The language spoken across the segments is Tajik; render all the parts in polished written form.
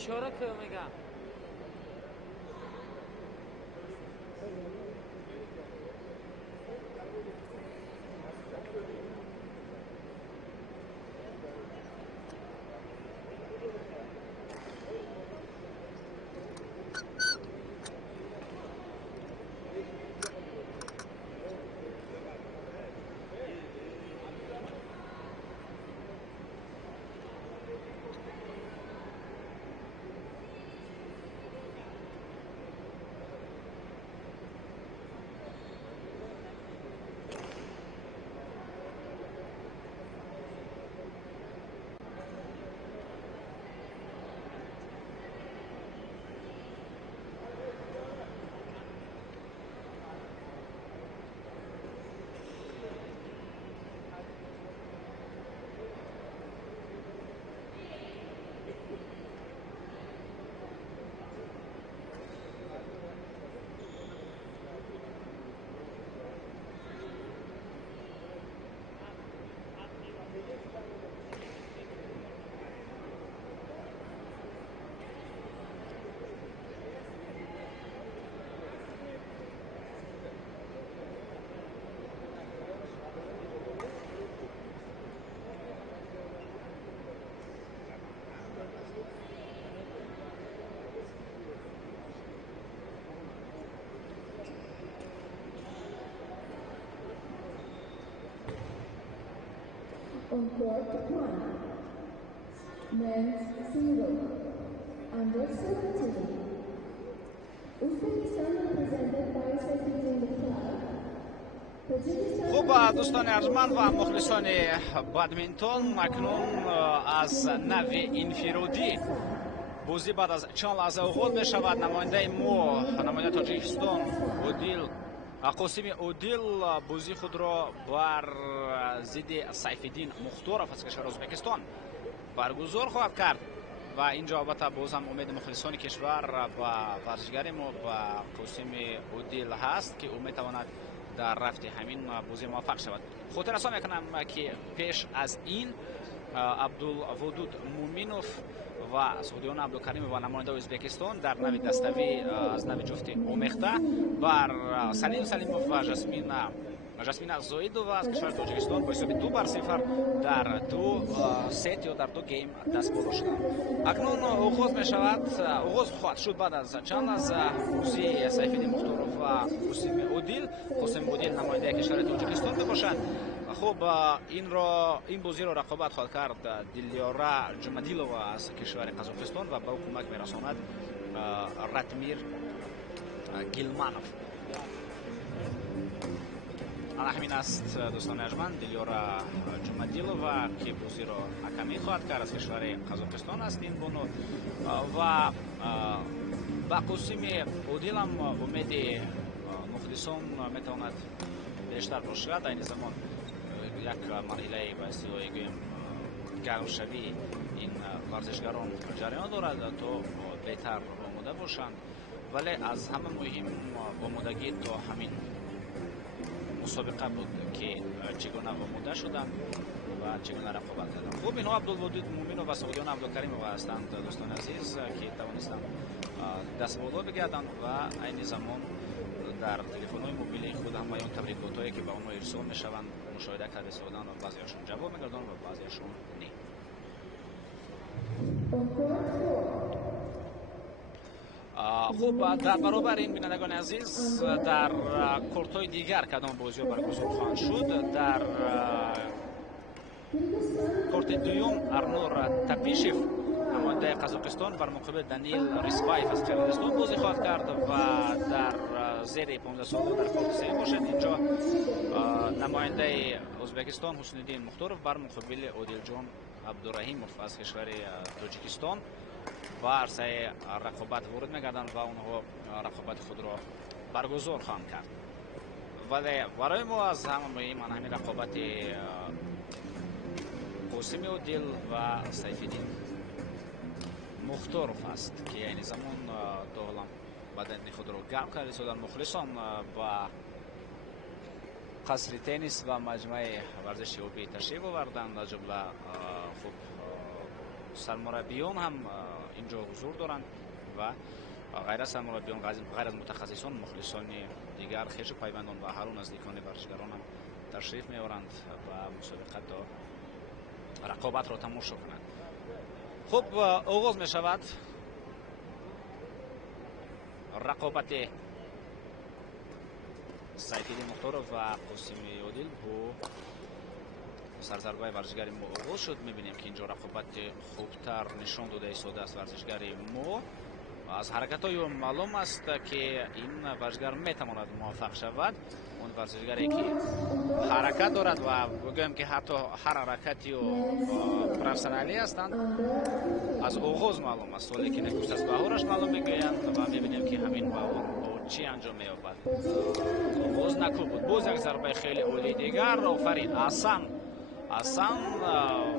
اشاره که میگم On court 1, men's single, under 17. Uzbekistan represented by Saifuddin the club. خوب دوستان ارجمند و مخلصان بادمینتون، اکنون از نوی انفرادی بازی بعد از چند لحظه آغاز می شود. نماینده ما، نماینده تاجیکستان قاسم عودیل بازی خود را بر ضد سیفالدین مختارов از کشور ازبکستان برگزار خواهد کرد و اینجا البته باز هم امید مخلصان کشور و ورزشگری ما با قاسم عودیل هست که امید تواند در رفت همین بازی موفق شود. خاطر رسانی میکنم که پیش از این عبدالودود مومینوف و سعودیان عبدالکریم و نماینده ازبکستان در نوی دستوی از نوی جفت آمیخته بر سلیم سلیموف و جاسمین زویدووا از کشور تاجیکستان با حساب 2-0 در 2 ست یا در 2 گیم دست بالا شدند. اکنون آغاز خواهد شد بعد از چند از بازی سیفالدین مختارов و قاسم عودیل نماینده کشور تاجیکستان باشند. خب این بازی را رقابت خواهد کرد دیلیارا جمادیلова از کشور قزاقستان و با او کمک میرساند ратмир گیلمانов. همین است دوستان ارجمند، دیلیارا جمادیلова که بازی را حکمی خواهد کرد از کشور قزاقستان است این بانو و با قاسم عودیل هم امید مخلصان میتواند بیشتر باشد. این زمان یک مرحله به اصطلاح گرمشوی این ورزشگران جریان دارد تا بهتر آماده باشند، ولی از همه مهم آمادگی تا همین مسابقه بود که چگونه آماده شدند و چگونه رقابت کردند. خب اینها عبدالودود مومینوف و سعودیان عبدالکریمova هستند دوستان عزیز که توانستند دست بالا بگردند و این زمان در تلفن‌های موبیل خود هم این تبریکات‌هایی که به آنها ارسال می‌شوند مشاهده کرده استفاده‌اند و بعضی‌هاشون جواب می‌گردند و بعضی‌هاشون نه. خب در برابر این بینندگان عزیز در کورت‌های دیگر کدام بازی‌ها برگزار خواهند شد. در کورت دوم ارنور تاپیشев نماینده قزاقستان بر مقابل دانیل ریسپایف از قرقیزستان بازی خواهد کرد و در زیر 15 ساله در کورت سوم باشد. اینجا نماینده ازبکستان حسنالدین مختارов بر مقابل عودیلجان عبدالرحیمov از کشور تاجیکستان با عرصه رقابت وارد می‌گردند و آنها رقابت خود را برگزار خواهند کرد. ولی برای ما از همه مهم همین رقابت قاسم عودیل و سیفالدین مختارов است که این زمان تا حالا بدن خود را گرم کرده شدند. مخلصان با قصر تنیس و مجمع ورزش آبی تشریف آوردند، از جمله خوب سرمربیان هم اینجا حضور دارند و غیر از سرمربیان غیر از متخصصان مخلصان دیگر خیش پایبندان و هر نزدیکان ورزشگران هم تشریف می‌آورند و مسابقه تا رقابت را تماشا کنند. خب آغاز می شود رقابت سیفالدین مختارов و قاسم عادل با سرزربای ورزشگری ما آغاز شد. می‌بینیم که اینجا رقابت خوبتر نشان داده ایستاده است ورزشگری ما. از حرکت‌های معلوم است که این ورزشگر میتواند موفق شود. اون ورزشگری که حرکت دارد و بگویم که حتی هر حرکتی و پروفسیونالی هستند از آغاز معلوم است، ولی که نکوست از بهارش معلوم میگویند و میبینیم که همین بهار با چی انجام مییابد. آغاز نکو بود، باز یک ضربه خیلی عالی دیگر. آفرین حسن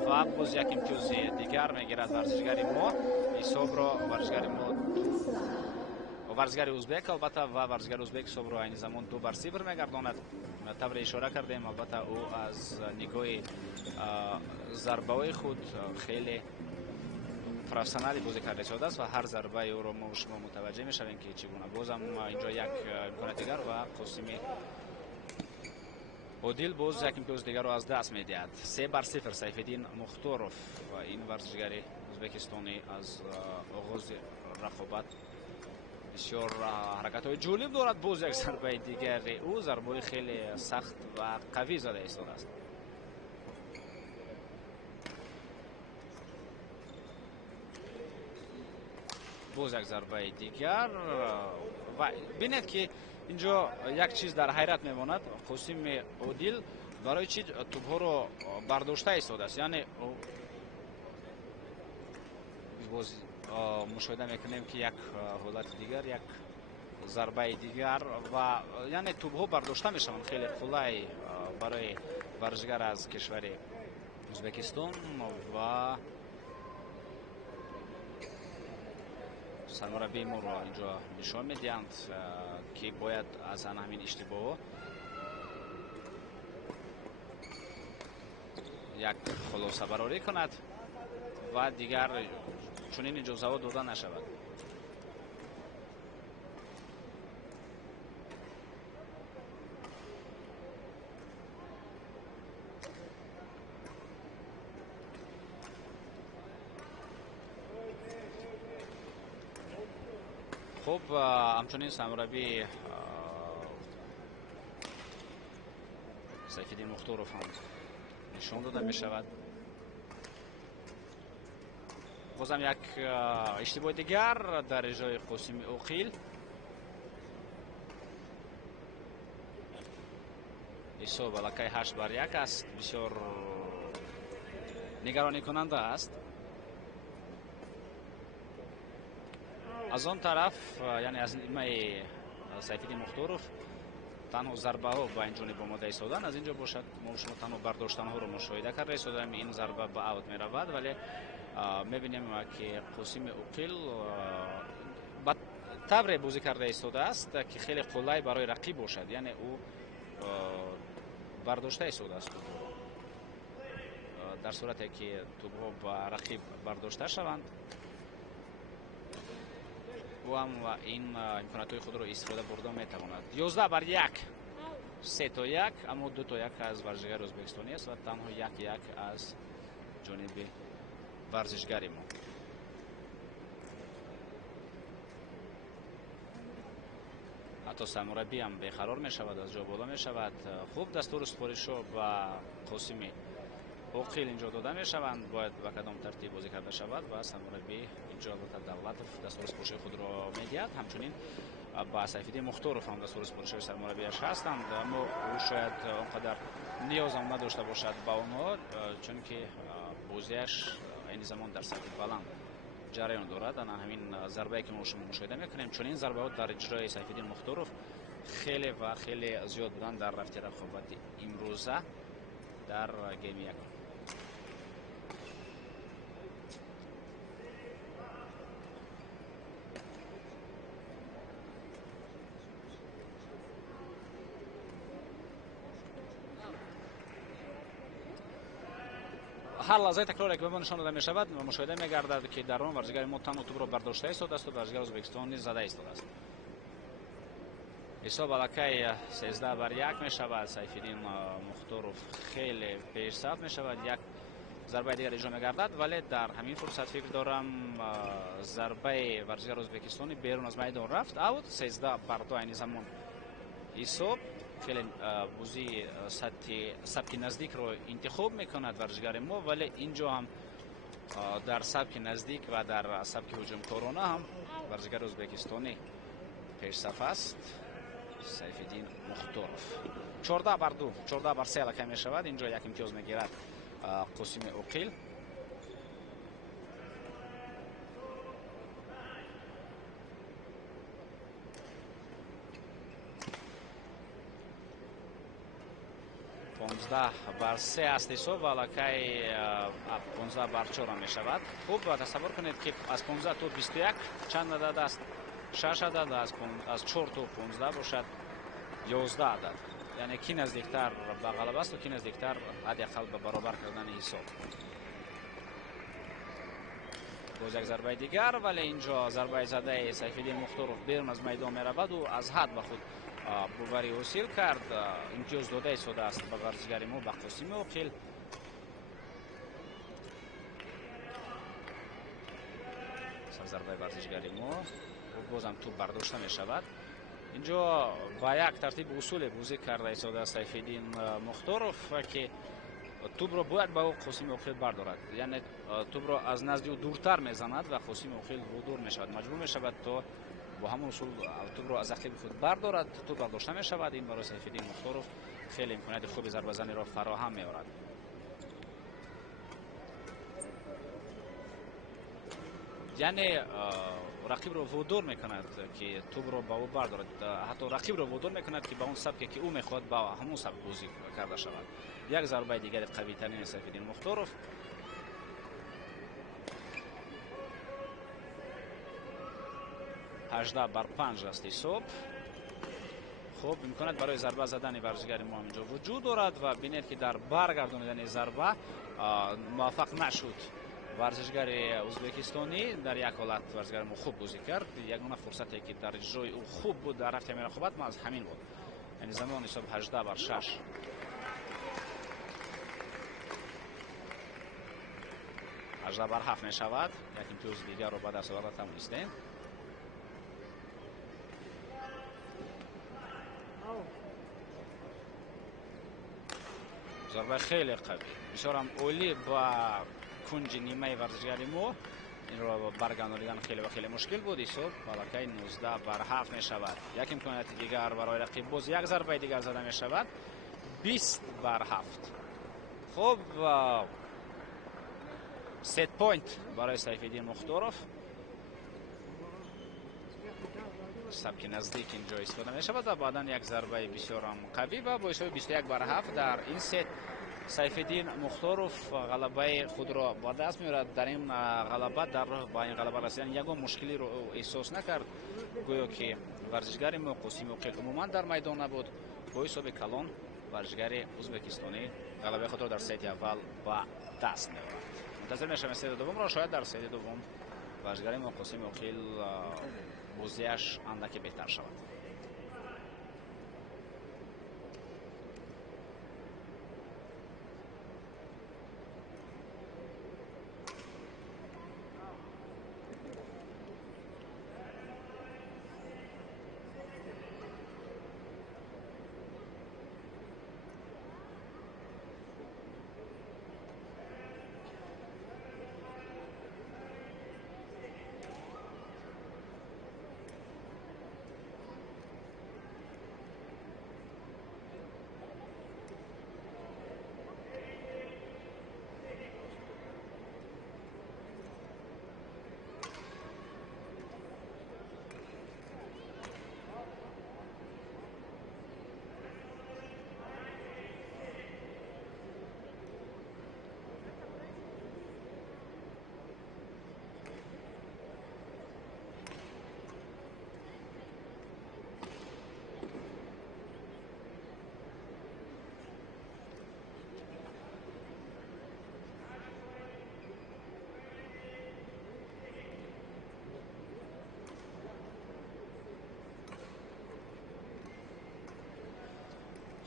و باز یک امتیاز دیگر میگیرد ورزشگری ما. حساب را ورزشگری ما ورزشگری ازبک البته و ورزشگر ازبک حساب را این زمان 2-0 میگرداند. طور اشاره کردیم البته او از نگاه ضربه خود خیلی پروفسیونالی بازی کرده شده است و هر ضربه او را ما و شما متوجه میشویم که چگونه. بازم اینجا یک امکان دیگر و قاسم عادل باز یک امتیاز دیگر را از دست میدهد. 3-0 سیفالدین مختارov و این ورزشگر ازبکستانی از آغاز رقابت بسیار حرکت‌های جالب دارد. باز یک ضربه دیگر او ضربه خیلی سخت و قوی زده ایستاده است. باز یک ضربه دیگر و ببینید که اینجا یک چیز در حیرت میماند. قاسم عادل برای چی توپ‌ها رو برداشته ایستاده است، یعنی باز مشاهده میکنیم که یک حالت دیگر، یک ضربه دیگر و یعنی توپ‌ها برداشته میشوند خیلی قلای برای ورزشگر از کشور ازبکستان و سرمربی ما را اینجا نشان میدهند که باید از همین اشتباه یک خلاصه براری کند و دیگر چنین اجازه داده نشود. خب همچنین سرمربی سیفالدین مختارov هم نشان داده می شود. بازم یک اشتباه دیگر در اجرای قاسم عادل. حساب الکی 8-1 است. بسیار نگرانی کننده است. از آن طرف یعنی از نیمه سیفالدین مختارov تنها ضربه ها با این جانب آماده ایستادن. از اینجا باشد ما شما تنها برداشتن ها رو مشاهده کرده ایستادیم. این ضربه به اوت می رود ولی میبینیم که قاسم عادل با طور بازی کرده ایستاده است که خیلی قلای برای رقیب باشد، یعنی او برداشته ایستاده است. در صورتی که توپ‌ها با رقیب برداشته شوند او هم این امکانات خود را استفاده برده میتواند. 11-1 3-1 اما 2-1 از ورزشگر ازبکستانی است و تنها 1-1 از جانب ورزشگری ما. حتی سرمربی هم بیقرار می شود، از جا بالا می شود. خوب دستور سپارش و قاسم عادل اینجا داده می شوند باید به کدام ترتیب بازی کرده شود و سرمربی اینجا البته دولتov دستور سپارش خود را میدهد. همچنین با سیفالدین مختارov هم دستور سپارش سرمربیش هستند اما او شاید آنقدر نیاز هم نداشته باشد با آنها، چون که بازیش این زمان در سطح بلند جریان دارد. همین ضربه که ما شما مشاهده میکنیم چون این ضربه ها در اجرای سیفالدین مختارov خیلی و خیلی زیاد بودن در رفت رقابت امروزه در گیم یک. ҳар лаҳзаи такроре ки ба мо нишон дода мешавад мушоҳида мегардад ки дар он варзишгари мо танҳо тӯбро бардошта истодааст ва варзишгари Ӯзбекистон низ зада истодааст. ҳисоб аллакай 13-1 мешавад. Сайфиддин Мухторов хеле пешсаф мешавад. Як зарбаи дигар иҷро мегардад, вале дар ҳамин фурсат фикр дорам зарбаи варзишгари Ӯзбекистони берун аз майдон рафт. Аут 13-2 айни замон ҳисоб. Хеле бозии сабки наздикро интихоб мекунад варзишгари мо, вале инҷо ҳам дар сабки наздик ва дар сабки ҳуҷумкорона ҳам варзишгари ӯзбекистонӣ пешсаф аст. Сайфиддин Мухторов 14-2, 14-3 аллакай мешавад. Инҷо як имтиёз мегирад Қосими Оқил. бар 3 аст ҳисоб ва аллакай 15-4 мешавад. Хуб, тасаввур кунед ки аз 15 то 21 чанд адад аст? 6 адад. Аз 4 то 15 бошад 11 адад. яъне ки наздиктар ба ғалаба аст ва ки наздиктар ҳадяқал ба баробар кардани ҳисоб. боз як зарбаи дигар, вале инҷо зарбаи задаи Сайфиддин Мухторов берун аз майдон мераваду аз ҳад ба худ боварӣ ҳосил кард. имтиёз дода истодааст ба варзишгари мо, ба Қосими Оқил. зарбаи варзишгари мо бозам тӯб бардошта мешавад. инҷо ба як тартиби усуле бозӣ карда истодааст Сайфиддин Мухторов ки тӯбро бояд ба Қосими Оқил бардорад. яъне тӯбро аз назди ӯ дуртар мезанад ва Қосими Оқил водор мешавад, маҷбур мешавад то бо ҳамон усул тӯбро аз ақиби худ бардорад. тӯб бардошта мешавад. ин барои Сайфиддин Мухторов хеле имконияти хуби зарбазаниро фароҳам меорад. яъне рақибро водор мекунад ки тӯбро ба ӯ бардорад. ҳатто рақибро водор мекунад ки ба он сабке ки ӯ мехоҳад ба ҳамон сабк бозӣ карда шавад. як зарбаи дигари қавитарини Сайфиддин Мухторов. 18-5 аст ҳисоб. хуб, имконият барои зарба задани варзишгари мо ҳаминҷо вуҷуд дорад ва бинед ки дар баргардонидани зарба муваффақ нашуд варзишгари ӯзбекистонӣ. дар як ҳолат варзишгари мо хуб бозӣ кард. ягона фурсате ки дар иҷрои ӯ хуб буд дар рафти ҳамин рақобат аз ҳамин буд. яъне замон ҳисоб 18-6. 18-7 мешавад. як имтиёзи дигарро ба даст оварда тавонистем. зарба хеле қавӣ, бисёрам олӣ ба кунҷи нимаи варзишгари мо. инро баргардонидан хеле ва хеле мушкил буд. ҳисоб балакай 19-7 мешавад. як имконияти дигар барои рақиб, боз як зарбаи дигар зада мешавад. 20-7. хуб, сет пойнт барои Сайфиддин Мухторов. сабки наздик инҷо истифода мешавад ва баъдан як зарбаи бисёрам қавӣ ва бо ҳисоби 21-7 дар ин сет Сайфиддин Мухторов ғалабаи худро ба даст меорад. дар ин ғалаба, дар роҳ ба ин ғалаба расидан ягон мушкилиро эҳсос накард. гӯё ки варзишгари мо Қосими Оқил умуман дар майдон набуд. бо ҳисоби калон варзишгари ӯзбекистонӣ ғалабаи худро дар сети аввал ба даст меорад. мунтазир мешавем сети дуввумро. шояд дар сети дуввум варзишгари мо Қосими Оқил бозиаш андаке беҳтар шавад.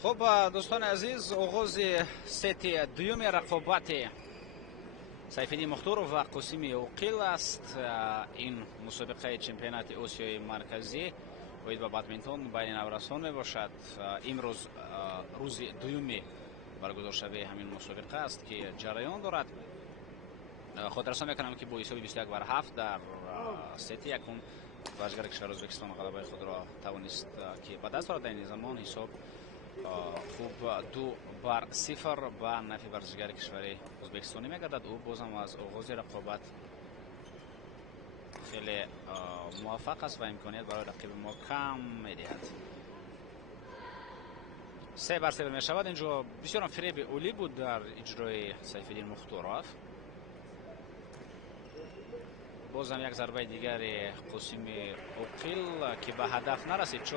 خب دوستان عزیز، آغاز ست دوم رقابت سیفالدین مختارов و قاسم عقیل است. این مسابقه چمپیونات آسیای مرکزی باید با بادمینتون بین نورسان می باشد. امروز روز دومی برگزار شده همین مسابقه است که جریان دارد. خود رسا میکنم که با حساب 21-7 در ست یکم ورزشگر کشور ازبکستان غلبه خود را توانست که به دست آورد. در این زمان حساب خوب 2-0 به نفع ورزشگر کشور ازبکستانی میگردد. او بازم از آغاز رقابت خیلی موفق است و امکانیت برای رقیب ما کم میدهد. 3-0 می شود. اینجا بسیار فریب اولی بود در اجرای سیفالدین مختارов. بازم یک ضربه دیگر قاسم عقیل که به هدف نرسید. 4-0.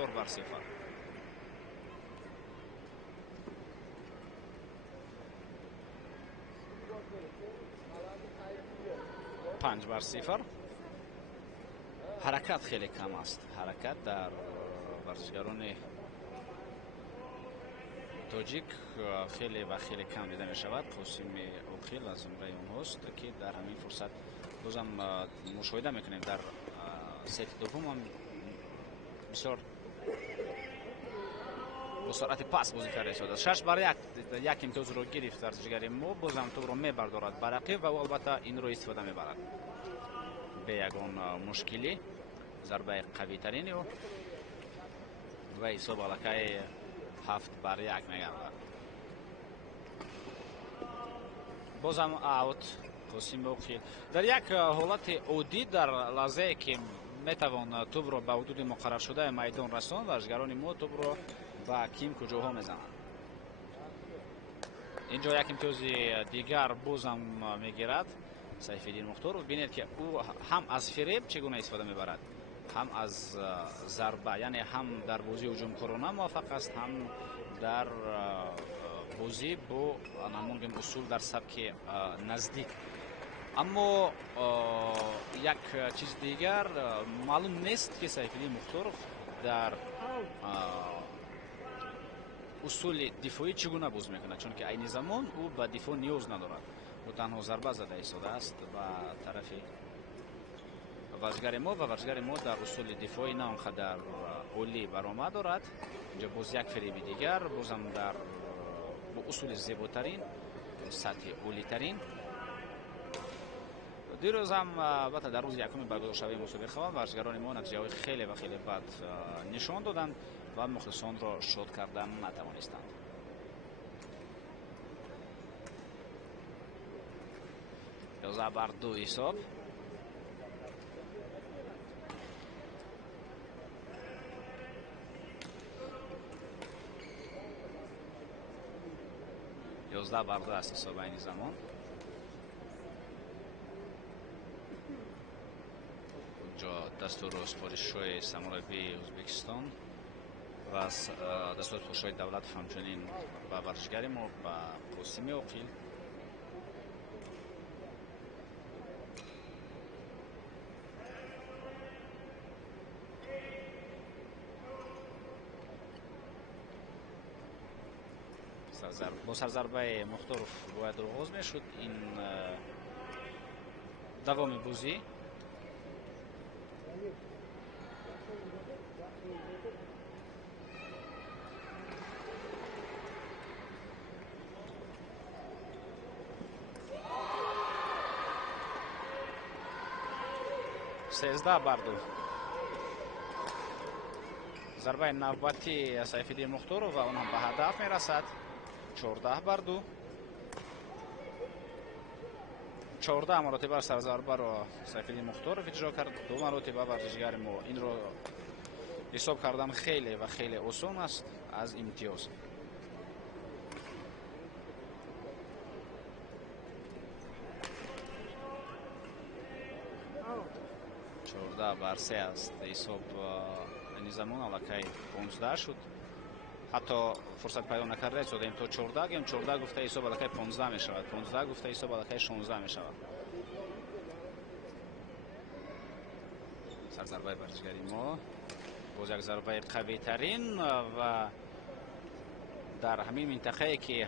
5-0. حرکت خیلی کم است. حرکت در ورزشگران تاجیک خیلی و خیلی کم دیده می شود. قاسم عقیل از جمله اونهاست که در همین فرصت بازم مشاهده میکنیم در ست دوم هم بسیار با سرعت پاس بازی کرده شده. 6-1 امتیاز رو گرفت ورزشگر ما. بازم تو رو میبردارد به رقیب و البته این رو استفاده میبرد به یگان مشکلی. ضربه قوی ترین و حساب علاقه 7-1 میگردد. بازم اوت قاسم عقیل در یک حالت عادی در لحظه که میتوان توپ را به حدود مقرر شده میدان رساند، ورزشگران ما توپ را به کیم کجاها میزنند. اینجا یک امتیاز دیگر بازم میگیرد سیفالدین مختارov. ببینید که او هم از فریب چگونه استفاده میبرد، هم از ضربه، یعنی هم در بازی هجوم کارانه موفق است، هم در بازی با نمونگیم اصول در سبک نزدیک. اما یک چیز دیگر معلوم نیست که سیفالدین مختارov در اصول دفاعی چگونه بازی میکنه، چون که این زمان او به دفاع نیاز ندارد. او تنها ضربه زده ایستاده است به طرف ورزشگر ما و ورزشگر ما در اصول دفاعی نه آنقدر عالی برآمد دارد. اینجا باز یک فریب دیگر، بازم در با اصول زیباترین، سطح عالی ترین. دیروز هم البته در روز یکم برگزار شده مسابقه ورزشگران ما نتیجه های خیلی و خیلی بد نشان دادند و مخلصان را شاد کردن نتوانستند. یازده بر 2 حساب. یازده بر 2 است حساب این زمان. جا دستور سپارش‌های سرمربی ازبکستان و دستور سپارش‌های دولت همچنین به ورزشگر ما و قاسم عقیل. با سرضربه مختارov باید آغاز میشد این دوام بازی. سیزده بر 2. ضربه نوبتی سیفالدین مختارov و اونم به هدف میرسد. 14 بر 2. 14 مرتبه سرضربه را سیفالدین مختارov اجرا کرد. 2 مرتبه ورزشگر ما. این را حساب کردن خیلی و خیلی آسان است از امتیاز. بر 3 است حساب. این زمان علاقه 15 شد. حتی فرصت پیدا نکرده شدیم تا 14 گیم. 14 گفته حساب علاقه 15 می شود. 15 گفته حساب علاقه 16 می شود. سرضربه ورزشگری ما باز یک ضربه قوی ترین و дар ҳамин минтақае ки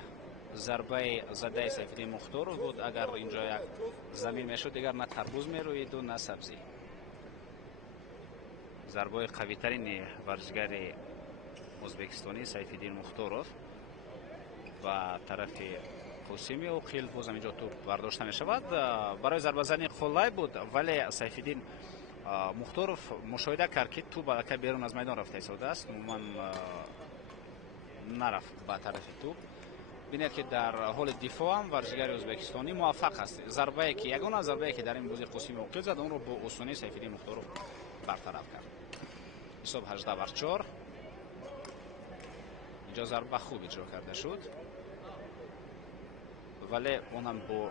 зарбаи задаи Сайфиддин Мухторов буд. Агар инҷо як замин мешуд, дигар на тарбуз мерӯиду, на сабзӣ. зарбаи қавитарини варзишгари ӯзбекистонӣ Сайфиддин Мухторов ба тарафи Қосими Оқил. бозам инҷо туп бардошта мешавад. Барои зарбазани қолай буд, вале Сайфиддин Мухторов мушоҳида кард ки туп аллакай берун аз майдон рафта истодааст. умуман нарафт ба тарафи туп. бинед ки дар ҳоли дифоъ ҳам варзишгари ӯзбекистонӣ муваффақ аст. Зарбае ки ягона зарбае ки дар ин бозӣ Қосими Оқил зад, онро бо осонӣ Сайфиддин Мухторов бартараф кард. ҳисоб 18-4. инҷо зарба хуб иҷро карда шуд, вале онам бо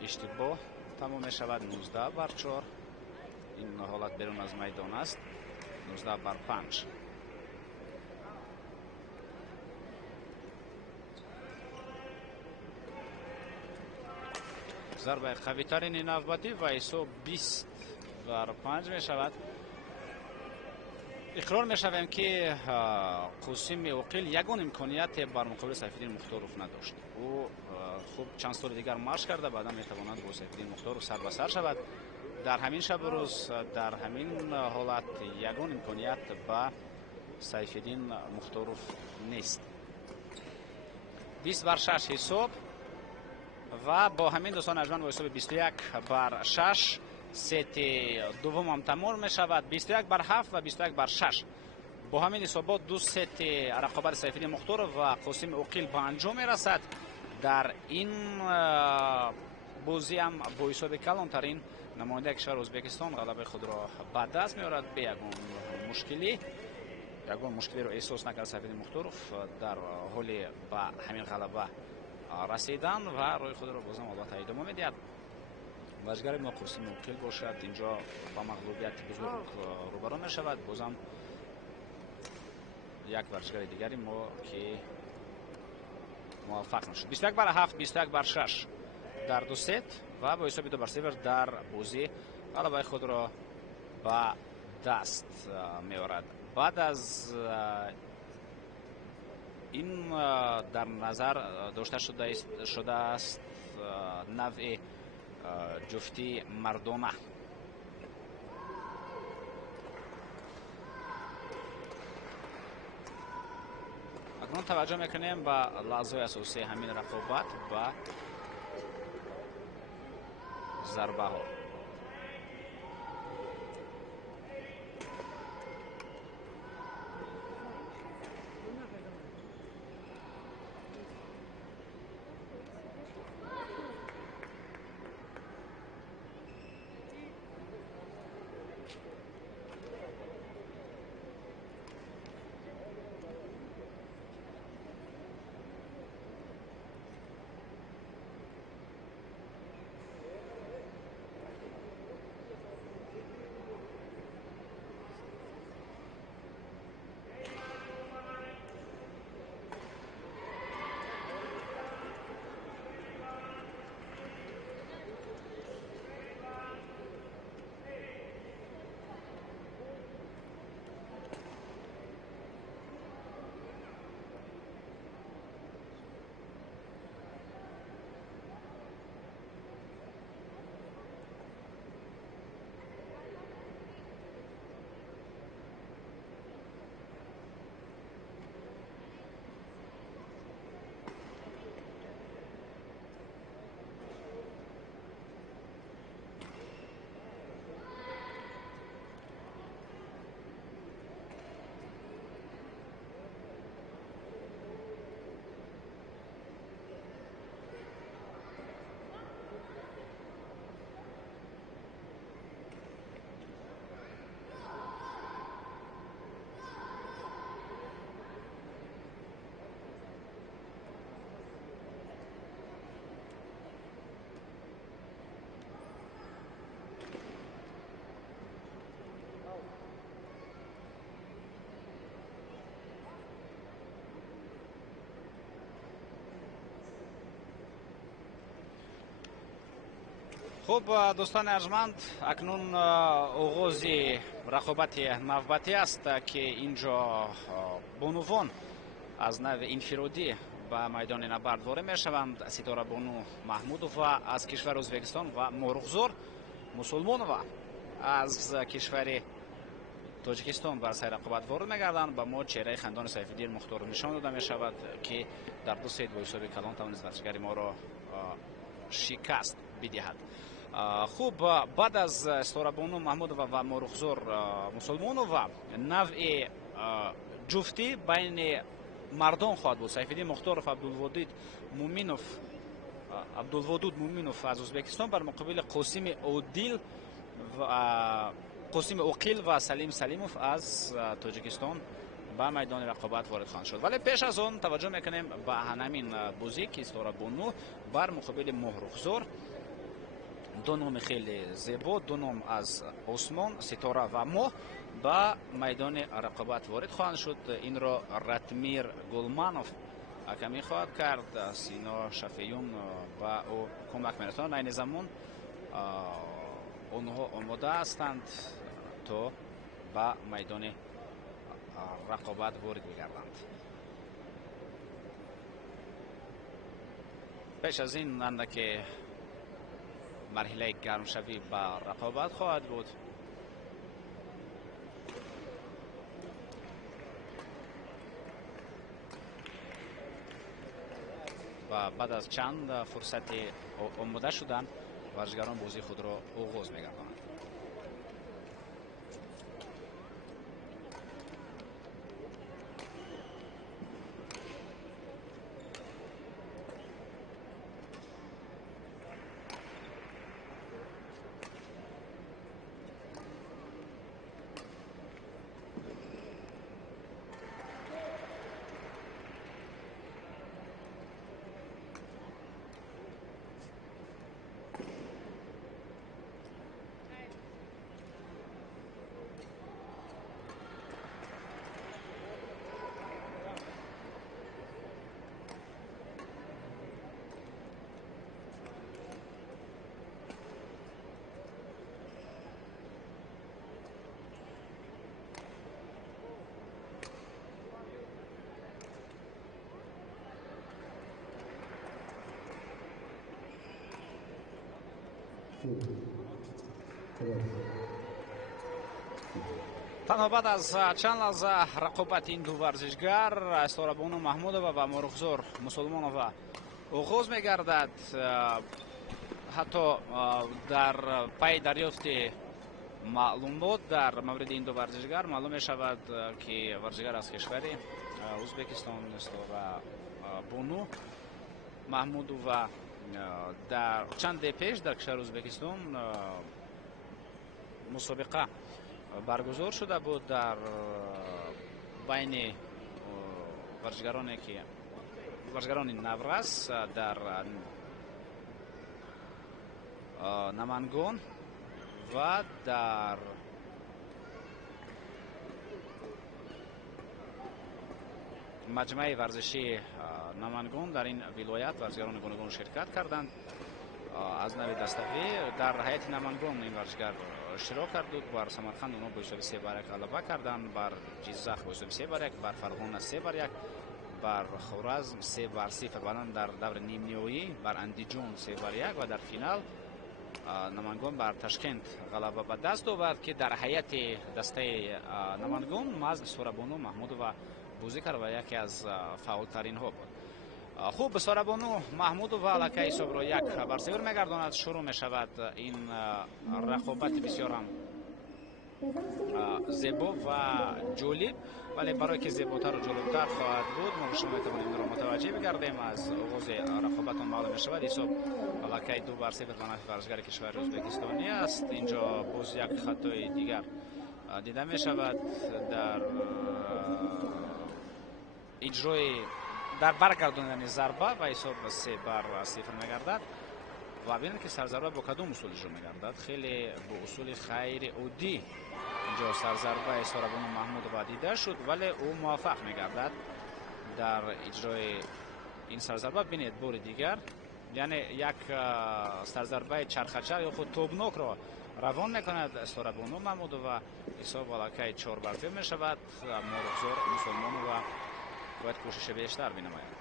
иштибоҳ тамом мешавад. 19-4. ин ҳолат берун аз майдон аст. 19-5. зарбаи қавитарини навбатӣ ва ҳисоб 20-5 мешавад. иқрор мешавем ки Қосими Оқил ягон имконияте бар муқобили Сайфиддин Мухторов надошт. ӯ хуб чанд соли дигар марш карда, баъдан метавонад бо Сайфиддин Мухторов сар ба сар шавад. дар ҳамин шабу рӯз, дар ҳамин ҳолат ягон имконият ба Сайфиддин Мухторов нест. 20-6 ҳисоб ва бо ҳамин дӯстон арҷманд бо ҳисоби 21-6 сети дуввумам тамом мешавад. 21-7 ва 21-6. бо ҳамин ҳисобот ду сети рақобати Сайфиддин Мухторов ва Қосими Оқил ба анҷом мерасад. дар ин бозӣ ҳам бо ҳисоби калонтарин намояндаи кишвари Ӯзбекистон ғалабаи худро ба даст меорад бе ягон мушкилиро эҳсос накард Сайфиддин Мухторов дар ҳоли ба ҳамин ғалаба расидан ва роҳи худро бозам албатта идома медиҳад. варзишгари мо Қосими Оқил бошад, инҷо ба мағлубияти бузург рӯбаро мешавад. бозам як варзишгари дигари мо ки муваффақ нашуд. 21-7, 21-6 дар ду сет ва бо ҳисоби 2-0 дар бозӣ ғалабаи худро ба даст меорад. баъд аз ин дар назар дошта шудааст навъи ҷуфти мардона. акнун таваҷҷӯҳ мекунем ба лаҳзаҳои асосии ҳамин рақобат, ба зарбаҳо. хуб дӯстони арҷманд, акнун оғози рақобати навбатӣ аст ки инҷо бонувон از نو انفرادی به میدان نبرد وارد میشوند. ستاره بانو محمودова از کشور ازبکستان و مرغزور مسلمانова از کشور تاجیکستان بر سر رقابت وارد میگردند. با ما چهره خندان سیفالدین مختار نشان داده می شود که در دو ست با حساب کلان توانست ورزشکار ما را شکست بدهد. خوب، بعد از ستاره بانو محمودова و مرغزور مسلمانova نوع جفتی بین مردان خواهد بود. سیفالدین مختارов عبدالودود مومینов از ازبکستان بر مقابل قاسم اوقیل و سلیم سلیمov از تاجیکستان به میدان رقابت وارد خواهند شد. ولی پیش از آن توجه میکنیم به همین بازی که ستاره بانو بر مقابل مرغزور، دو نام خیلی زیبا، دو نام از آسمان، ستاره و ماه، به میدان رقابت وارد خواهند شد. این را راتمیر گلمانov حکمی خواهد کرد. سینا شفیون با او کمک می‌رساند. این زمان آنها آماده هستند تا به میدان رقابت وارد می‌گردند. پیش از این اندک مرحله گرمشوی به رقابت خواهد بود. و بعد از چند فرصت آماده شدن ورزشکاران بازی خود را آغاز می‌گردانند. تنها بعد از چند لحظه رقابت این دو ورزشگر ستاره بانو محمودova و مرغزور مسلمانova آغاز می‌گردد. حتی در پی دریافت معلومات در مورد این دو ورزشگر معلوم می‌شود که ورزشگر از کشور ازبکستان ستاره بانو محمودova در چند پیش در کشور ازبکستان مسابقه برگزار شده بود در بین ورزشکاران نورس در نمنگان و در مجمع ورزشی نمنگان. در این ولایت ورزشکاران گوناگون شرکت کردند. از نوع دستقی در هیئت نمنگان این ورزشگر اشتراک کرد بود. بر سمرقند اونها با حساب 3 بر 1 غلبه کردند. بر جیزخ با حساب 3 بر 1، بر فرغانه 3 بر 1، بر خوارزم 3 بر 0 بلند در دور نیم نهایی، بر اندیجان 3 بر 1 و در فینال نمنگان بر تشکند غلبه به دست آورد که در هیئت دسته نمنگان مزد ستاره بانو محمودova بازی کرد و یکی از فعالترین ها بود. خوب، ستاره بانو محمودova لکه حساب را 1 بر 0 میگرداند. شروع می شود این رقابت بسیار هم زیبا و جالب، ولی برای که زیباتر و جالبتر خواهد بود ما شما میتوانیم را متوجه بگردیم. از آغاز رقابت معلوم می شود حساب لکه 2 بر 0 به نفع ورزشگر کشور ازبکستانی است. اینجا باز یک خطای دیگر دیده می شود در اجرای در برگرداندن ضربه و حساب 3 بر 0 میگردد. و ببینید که سرضربه با کدام اصول اجرا میگردد. خیلی با اصول خیر عادی اینجا سرضربه ستاره بانو محمودova دیده شد، ولی او موفق میگردد در اجرای این سرضربه. ببینید بار دیگر، یعنی یک سرضربه چرخچر یا خود توبناک را روان میکند ستاره بانو محمودova. حساب لکه 4 بر 0 میشود. مرغزور مسلمانova باید کوشش بیشتر بنماید.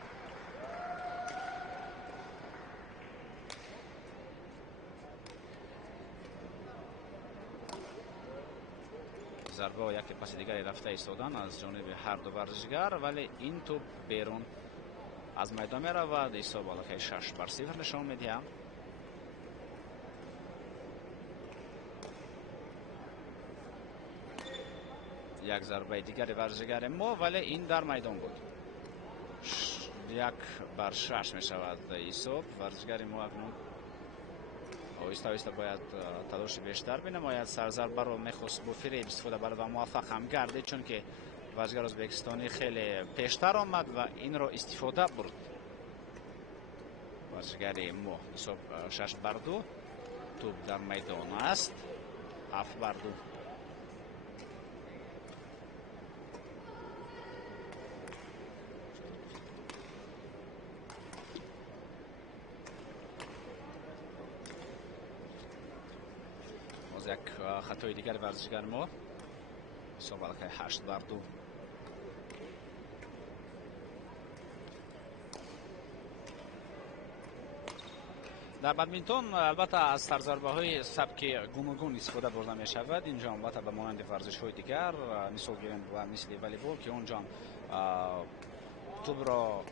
ضربه و یک پس دیگری رفته ایستادن از جانب هر دو ورزشگر، ولی این توپ بیرون از میدان می رود. حساب الکی 6-0 نشان میدهد. یک ضربه دیگری ورزشگر ما، ولی این در میدان بود. 1-6 می شود حساب. ورزشگر ما اکنون آهسته آهسته باید تلاش بیشتر بنماید. سرضربه رو میخواست با فریب استفاده برد و موفق هم گردید، چون که ورزشگر ازبکستانی خیلی پیشتر آمد و این رو استفاده برد. ورزشگر ما حساب 6-2. توپ در میدان است. 7-2. یک خطای دیگر ورزشگر ما. حساب الکی 8-2. در بدمینتون البته از سرضربه های سبک گوناگون استفاده برده می شود. اینجا البته به مانند ورزش های دیگر مثال گیریم و مثل والیبال که اونجا توپ را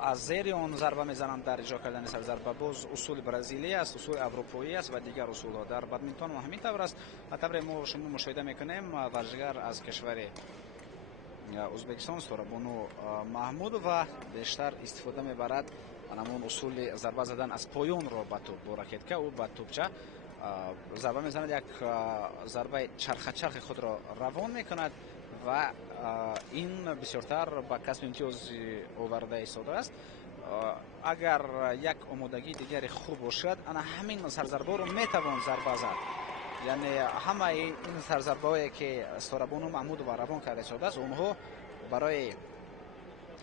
از زیر آن ضربه میزنند. در اجرا کردن سرضربه باز اصول برزیلی است، اصول اروپایی است و دیگر اصول ها. در بدمینتون هم همین طور است. طبعا ما شما مشاهده میکنیم ورزشگر از کشور ازبکستان سورابونو محمود و بیشتر استفاده میبرد همون اصول ضربه زدن از پایون رو به توپ، با راکتکه و به توپچه ضربه میزند. یک ضربه چرخ خود را روان میکند و این بسیارتر به کسب امتیاز آورده ایستاده است. اگر یک آمادگی دیگری خوب باشد انا همین سرضربه رو میتوان ضربه زد. یعنی همه این سرضربه هایی که سورابونو محمود و روان کرده ایستاده است اونها برای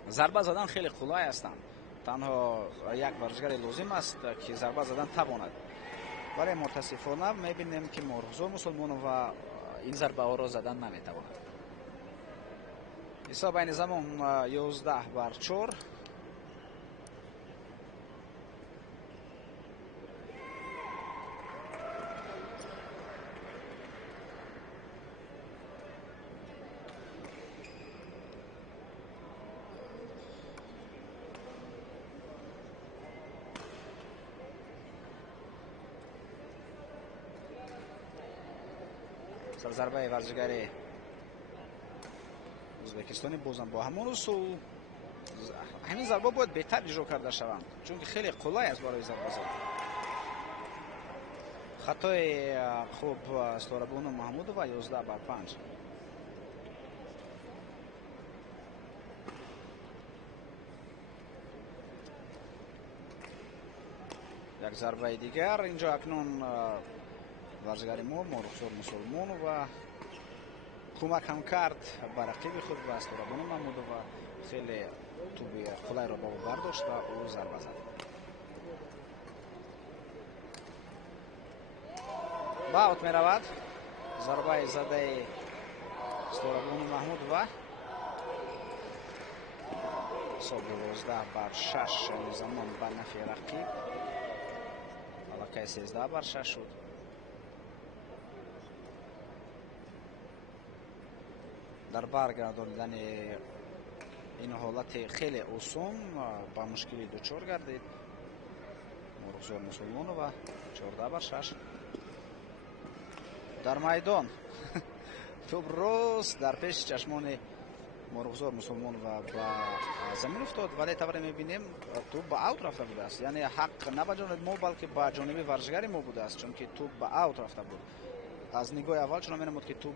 ضربه زدن خیلی قلای هستند. تنها یک ورزشگر لازم است که ضربه زدن تواند، ولی متاسفانه میبینیم که مرغزور مسلمانوف این ضربه ها را زدن نمیتواند. حساب این زمان 11-4. سرضربه ورزشگر ازبکستانی بازم با همون اصول همین ضربه باید بهتر اجرا کرده شوند، چون که خیلی قلای است برای ضربه زدن. خطای خوب سورابونو محمود و 11-5. یک ضربه دیگر اینجا اکنون ورزشگر ما مرغزور مسلمان و کمک هم کرد به رقیب خود و سورابونو محمود و خیلی توپ قلای را با او برداشت و او ضربه زد. با اوت می رود. ضربه زده سورابونو محمود و حساب 12-6 زمان به نفع رقیب. الکی 13-6 شد. در برگرداندن این حالت خیلی آسان با مشکلی دچار گردید مرغزور مسلمانوف و 14-6 در میدان. توپ راست در پیش چشمان مرغزور مسلمانوف و به زمین افتاد، ولی طبعا میبینیم توپ به اوت رفته بوده است. یعنی حق نه به جانب ما بلکه به جانب ورزشگر ما بوده است، چون که توپ به اوت رفته بود. از نگاه اول چون می‌نمود که توپ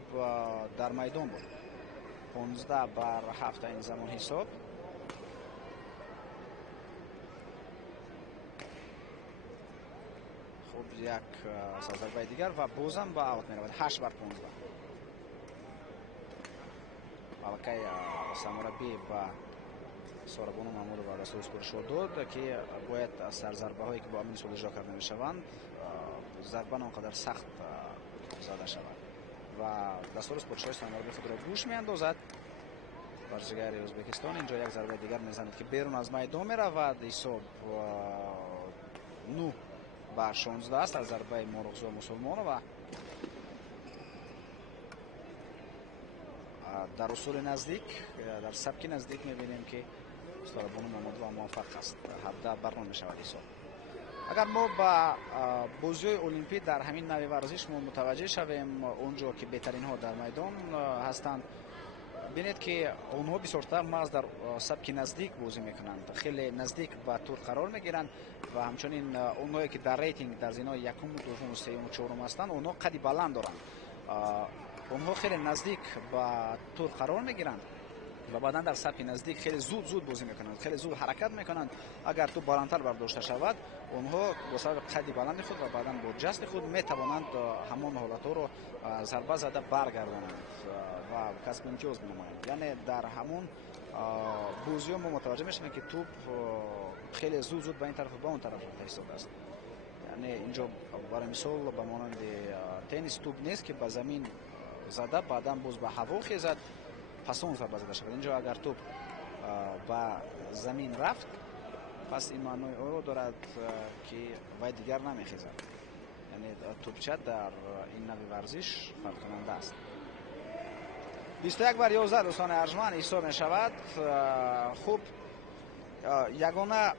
در میدان بود. 15-7 این زمان حساب. خب یک سرضربه دیگر و بازم با اوت میرود. 8-15. الکی سرمربی با سورابونو محمود و دستور سپرشو داد که باید سرضربه هایی که با امین اصول اجرا کرده میشوند ضربه آنقدر سخت زده شود و دستور سپرشو سرمربی خود را گوش میاندازد бозигари Ӯзбекистон. Инҷо як зарбаи дигар мезанад ки берун аз майдон меравад. ҳисоб 9-16 аст аз зарбаи Морғузо Мусулмонова. дар усули наздик, дар сабки наздик мебинем ки Сорабону Маҳмудова муваффақ аст. 17-9 мешавад ҳисоб. агар мо ба бозиҳои олимпӣ дар ҳамин нави варзиш мо мутаваҷҷеҳ шавем, онҷо ки беҳтаринҳо дар майдон ҳастанд, бинед ки онҳо бисёртар маҳз дар сабки наздик бозӣ мекунанд, хеле наздик ба тур қарор мегиранд ва ҳамчунин онҳое ки дар рейтинг дар зинои якуму дуввуму сеюму чорум ҳастанд, онҳо қадди баланд доранд. онҳо хеле наздик ба тур қарор мегиранд ва баъдан дар сабки наздик хеле зуд бозӣ мекунанд, хеле зуд ҳаракат мекунанд. агар ту баландтар бардошта шавад, онҳо бо сабаби қадди баланди худ ва баъдан бо ҷасти худ метавонанд ҳамон ҳолатҳоро зарба зада баргардонанд ва касби имтиёз бинамоянд. яъне дар ҳамон бозиҳо мо мутаваҷҷеҳ мешавем ки туп хеле зуд ба ин тарафу ба он тараф рафта ҳисоб аст. яъне инҷо барои мисол ба монанди теннис туп нест ки ба замин зада баъдан боз ба ҳаво хезад, пасон зарба зада шавад. инҷо агар туп ба замин рафт, пас ин маънои онро дорад ки вай дигар намехезад. яъне тупча дар ин нави варзиш фарқкунанда аст. 21-11 дӯстони арҷманд ҳисоб мешавад. хуб, ягона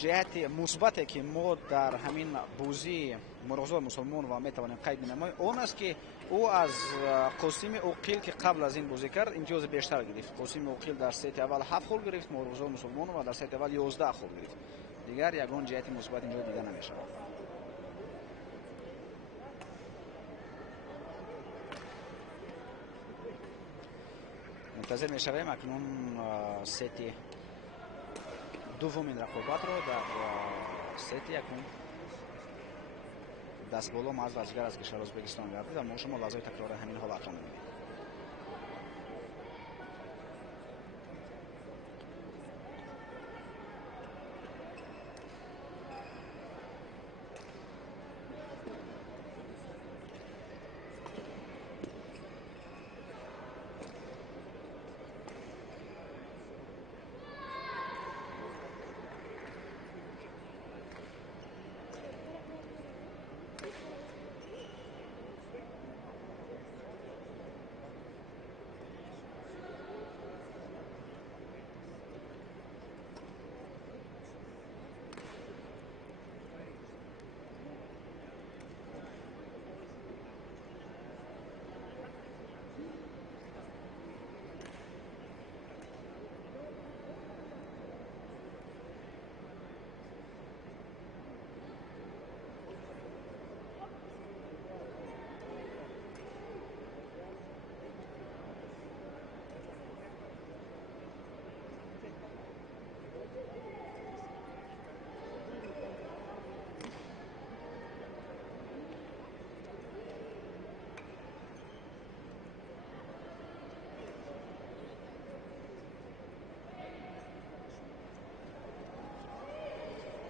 ҷиҳати мусбате ки мо дар ҳамин бозии Мурғузо Мусулмонова метавонем қайд бинамоем, он аст ки ӯ аз Қосими Оқил ки қабл аз ин бозӣ кард имтиёзи бештар гирифт. Қосими Оқил дар сети аввал 7 хол гирифт, Мурғузо Мусулмонова дар сети аввал 11 хол гирифт. дигар ягон ҷиҳати мусбат инҷо дида намешавад. мунтазир мешавем акнун сети дуввумин рақобатро. дар сети якум дастболо маъз варзишгар аз кишвари Ӯзбекистон гардид ва мо шумо лаҳзаи такрори ҳамин ҳолатро мебинем.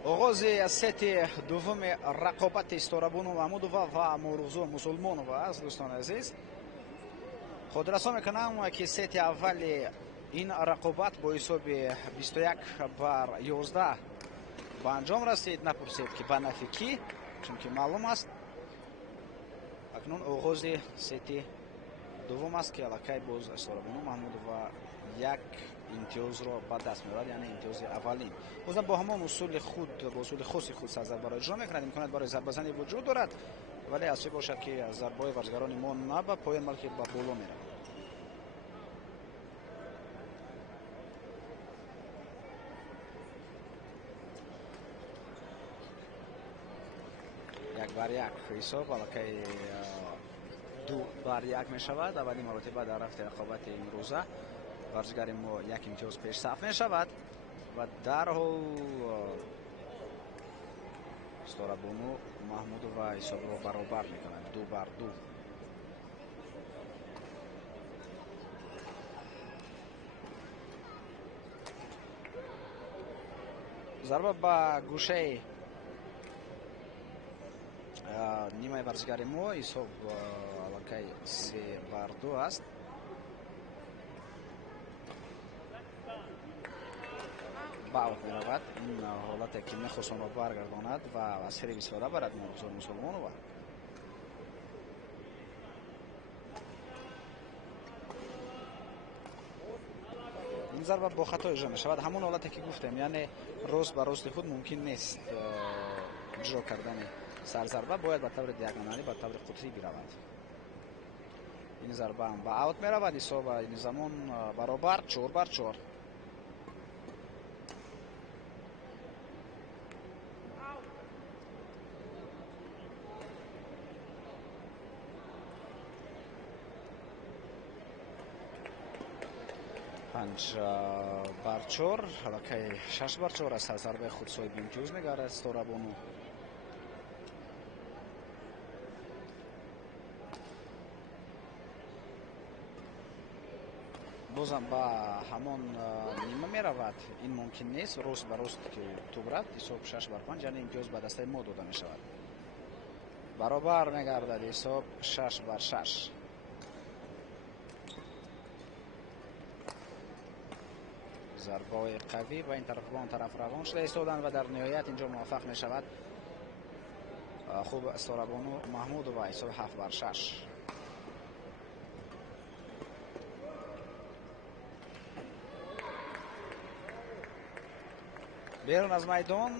оғози сети дуввуми рақобати Сорабону Маҳмудова ва Мурғузо Мусулмонова аст. дӯстони азиз, хотиррасон мекунам ки сети аввали ин рақобат бо ҳисоби 21-11 ба анҷом расид. Напурсед ки ба нафи ки, чунки маълум аст акнун оғози сети дуввум аст ки аллакай боз Сорабону Маҳмудова як имтиёзро ба даст меорад, яъне имтиёзи аввалин. бозам бо ҳамон усули худ, бо усули хоси худ зарбаро иҷро мекунад. имконият барои зарбазанӣ вуҷуд дорад, вале аз чӣ бошад ки зарбаҳои варзигарони мо на ба поён, балки ба боло меравад. як бар як ҳисоб аллакай 2-1 мешавад. аввалин маротиба дар рафти рақобати имрӯза варзигари мо як имтиёз пешсаф мешавад ва дарҳол Сорабону Маҳмудова ҳисобро баробар мекунад 2-2. зарба ба гӯшаи нимаи варзигари мо ҳисоб аллакай 3-2 аст. ба аут меравад. ин ҳолате ки мехост онро баргардонад ва аз фиреб истифода барад Мурғузор Мусулмонова. ин зарба бо хато иҷро мешавад. ҳамон ҳолате ки гуфтем, яъне рост ба рости худ мумкин нест иҷро кардани сарзарба, бояд ба таври диагоналӣ, ба таври қутрӣ биравад. ин зарба ба аут меравад. ҳисоба ин замон баробар 4-4. бар 4 ҳалакаи 6-4 аст. аз зарбаи худ соҳиби имтиёз мегардад Сторабону. бозам ба ҳамон нима меравад. ин мумкин нест. рост ба рост ки тӯб рафт, ҳисоб 6-5, яъне имтиёз ба дастаи мо дода мешавад. баробар мегардад ҳисоб 6-6. зарбаҳои қавӣ ба ин тараф ба он тараф равон шуда истоданд ва дар ниҳоят инҷо муваффақ мешавад хуб Сторабону Маҳмудова. ҳисоб 7-6. берун аз майдон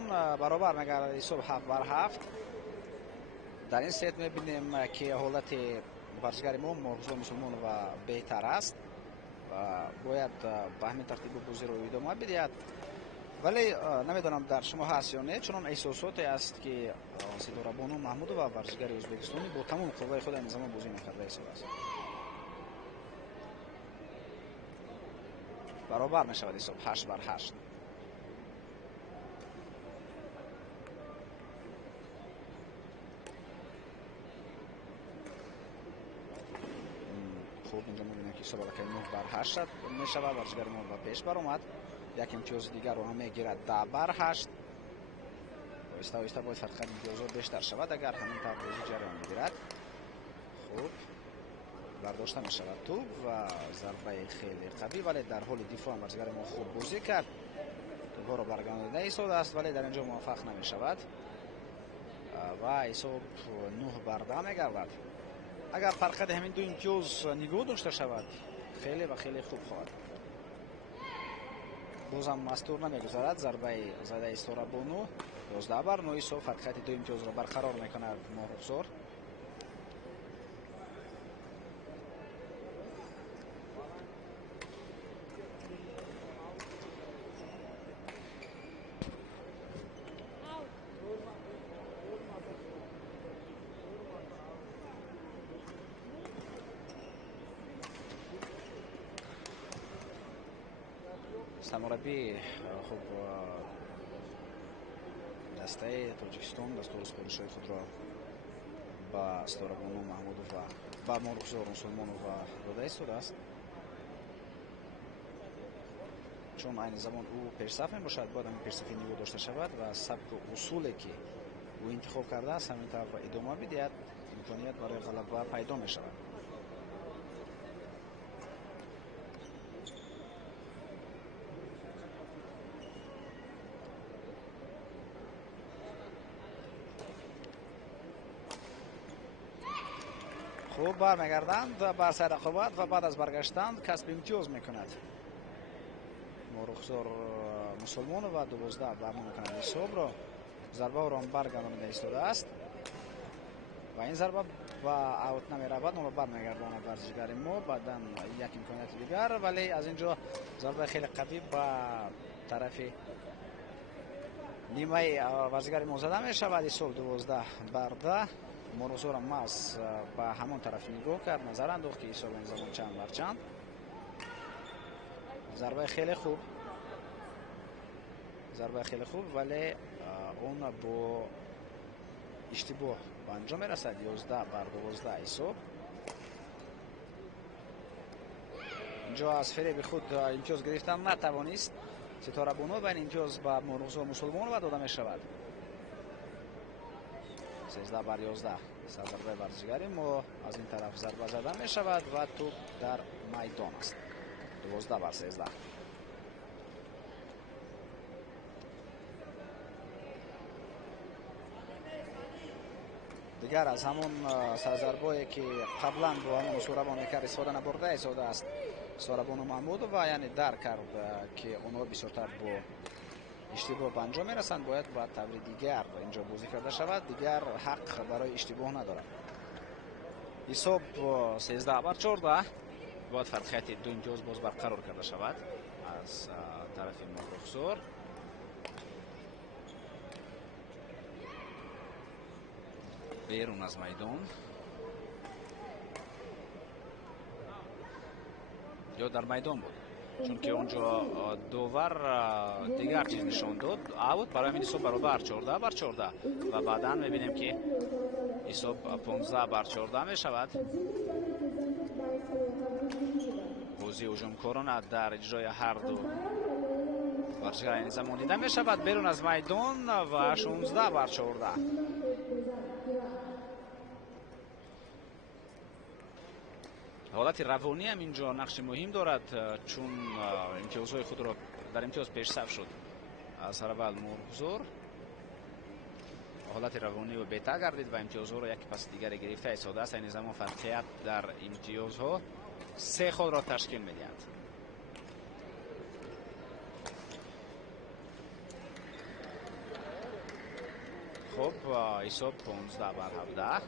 баробар мегардад ҳисоб 7-7. дар ин сет мебинем ки ҳолати варзишгари мо Мурғузор Мусулмонова беҳтар аст. бояд ба ҳамин тартиби бозиро идома бидиҳад, вале намедонам дар шумо ҳаст ё не, чунон эҳсосоте аст ки Ситорабону Маҳмудова варзишгари ӯзбекистони бо тамоми қувваи худ ин замон бозӣ мекарда ҳисоб аст. баробар мешавад ҳисоб 8-8. хуб инҷо мебинем ки ҳисоб аллакай 9-8 мешавад. варзишгари мо ба пеш баромад. як имтиёзи дигарро ҳам мегирад 10-8. оҳиста оҳиста бояд фарқат имтиёзҳо бештар шавад агар ҳамин тавр бозӣ ҷараён бигирад. хуб бардошта мешавад тӯб ва зарбаи хеле қавӣ, вале дар ҳоли дифоъ ҳам варзишгари мо хуб бозӣ кард. тӯбҳоро баргардонида истода аст, вале дар инҷо муваффақ намешавад ва ҳисоб 9-2 мегардад. агар фарқати ҳамин ду имтиёз нигоҳ дошта шавад, хеле ва хеле хуб хоҳад. бозам мастур намегузарад. зарбаи задаи Сторабону 11-9. ҳисоб фарқати ду имтиёзро барқарор мекунад Мурғузор. самурабӣ хуб дастаи Тоҷикистон дастури супоришҳои худро ба Сторабону Маҳмудова ба Мурғузор Мусулмонова дода истодааст. чун айни замон ӯ пешсаф мебошад, бояд ҳамин пешсафӣ нигоҳ дошта шавад ва сабку усуле ки ӯ интихоб кардааст ҳамин тавр идома бидиҳад, имконият барои ғалаба пайдо мешавад. хуб бармегарданд бар сай рақобат ва баъд аз баргаштан касби имтиёз мекунад Мурғузор Мусулмонова. 12 бармо мекунад ҳисобро. зарбаҳоро баргардонида истодааст ва ин зарба ба аут намеравад. онро бармегардонад варзишгари мо. баъдан як имконияти дигар, вале аз инҷо зарбаи хеле қавӣ ба тарафи нимаи варзишгари мо зада мешавад. ҳисоб 12-2. Мурғузор ҳам аз ба ҳамон тараф нигоҳ кард, назар андохт ки ҳисоб ин замон чанд бар чанд. зарбаи хеле хуб, зарбаи хеле хуб, вале он бо иштибоҳ ба анҷом мерасад. 11-12 ҳисоб. инҷо аз фиреби худ имтиёз гирифтан натавонист Ситорабону ва ин имтиёз ба Мурғузор Мусулмонова дода мешавад. 13-11 сарзарбаи варзишгари мо аз ин тараф зарба зада мешавад ва тӯб дар майдон аст. 12-13. дигар аз ҳамон сарзарбое ки қаблан бо ҳамон Сурабон мекард истифода набурда истода аст Сурабону Маҳмудова, яъне дарк кард ки онҳо бисёртар бо иштибоҳ ба анҷом мерасанд, бояд ба таври дигар инҷо бозӣ карда шавад, дигар ҳақ барои иштибоҳ надорад. ҳисоб 13-14 бояд фарқияти 2 имтиёз боз барқарор карда шавад аз тарафи Мухрухзор. берун аз майдон ё дар майдон буд, чунки онҷо довар дигар чиз нишон дод, аут. Барои ҳамин ҳисоб баробар 14-14 ва баъдан мебинем ки ҳисоб 15-14 мешавад. бозии ҳуҷумкорона дар иҷрои ҳарду варзишгарани замон дида мешавад. берун аз майдон ва 16-14. ҳолати равонӣ ҳам инҷо нақши муҳим дорад, чун имтиёзҳои худро дар имтиёз пешсаф шуд сараввал Мурғузор. ҳолати равониро беҳтар гардид ва имтиёзҳоро яке паси дигаре гирифта истодааст. айни замон фарқият дар имтиёзҳо 3 холро ташкил медиҳад. хуб, ҳисоб 15-17.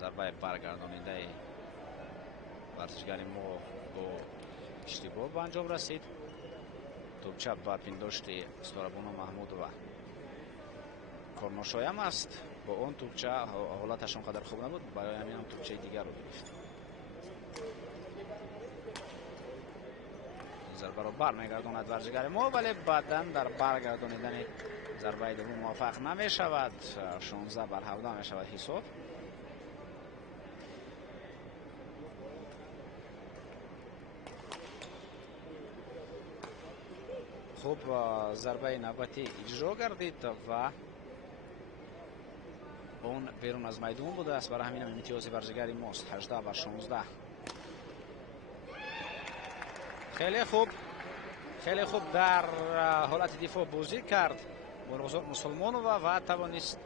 зарбаи баргардонидаи варзишгари мо бо иштибоҳ ба анҷом расид. тӯбча ба пиндошти Сурабону Маҳмудова корношоям аст. бо он тӯбча ҳолаташ он қадар хуб набуд, барои ҳамин ҳам тӯбчаи дигарро гирифт. зарбаро бармегардонад варзишгари мо, вале баъдан дар баргардонидани зарбаи дуввум муваффақ намешавад. 16-17 мешавад ҳисоб. хуб, зарбаи навбатӣ иҷро гардид ва он берун аз майдон будааст. барои ҳамин ҳам имтиёзи варзишгари мост 18-16. хеле хуб, хеле хуб дар ҳолати дифоъ бозӣ кард Мурғузор Мусулмонова ва тавонист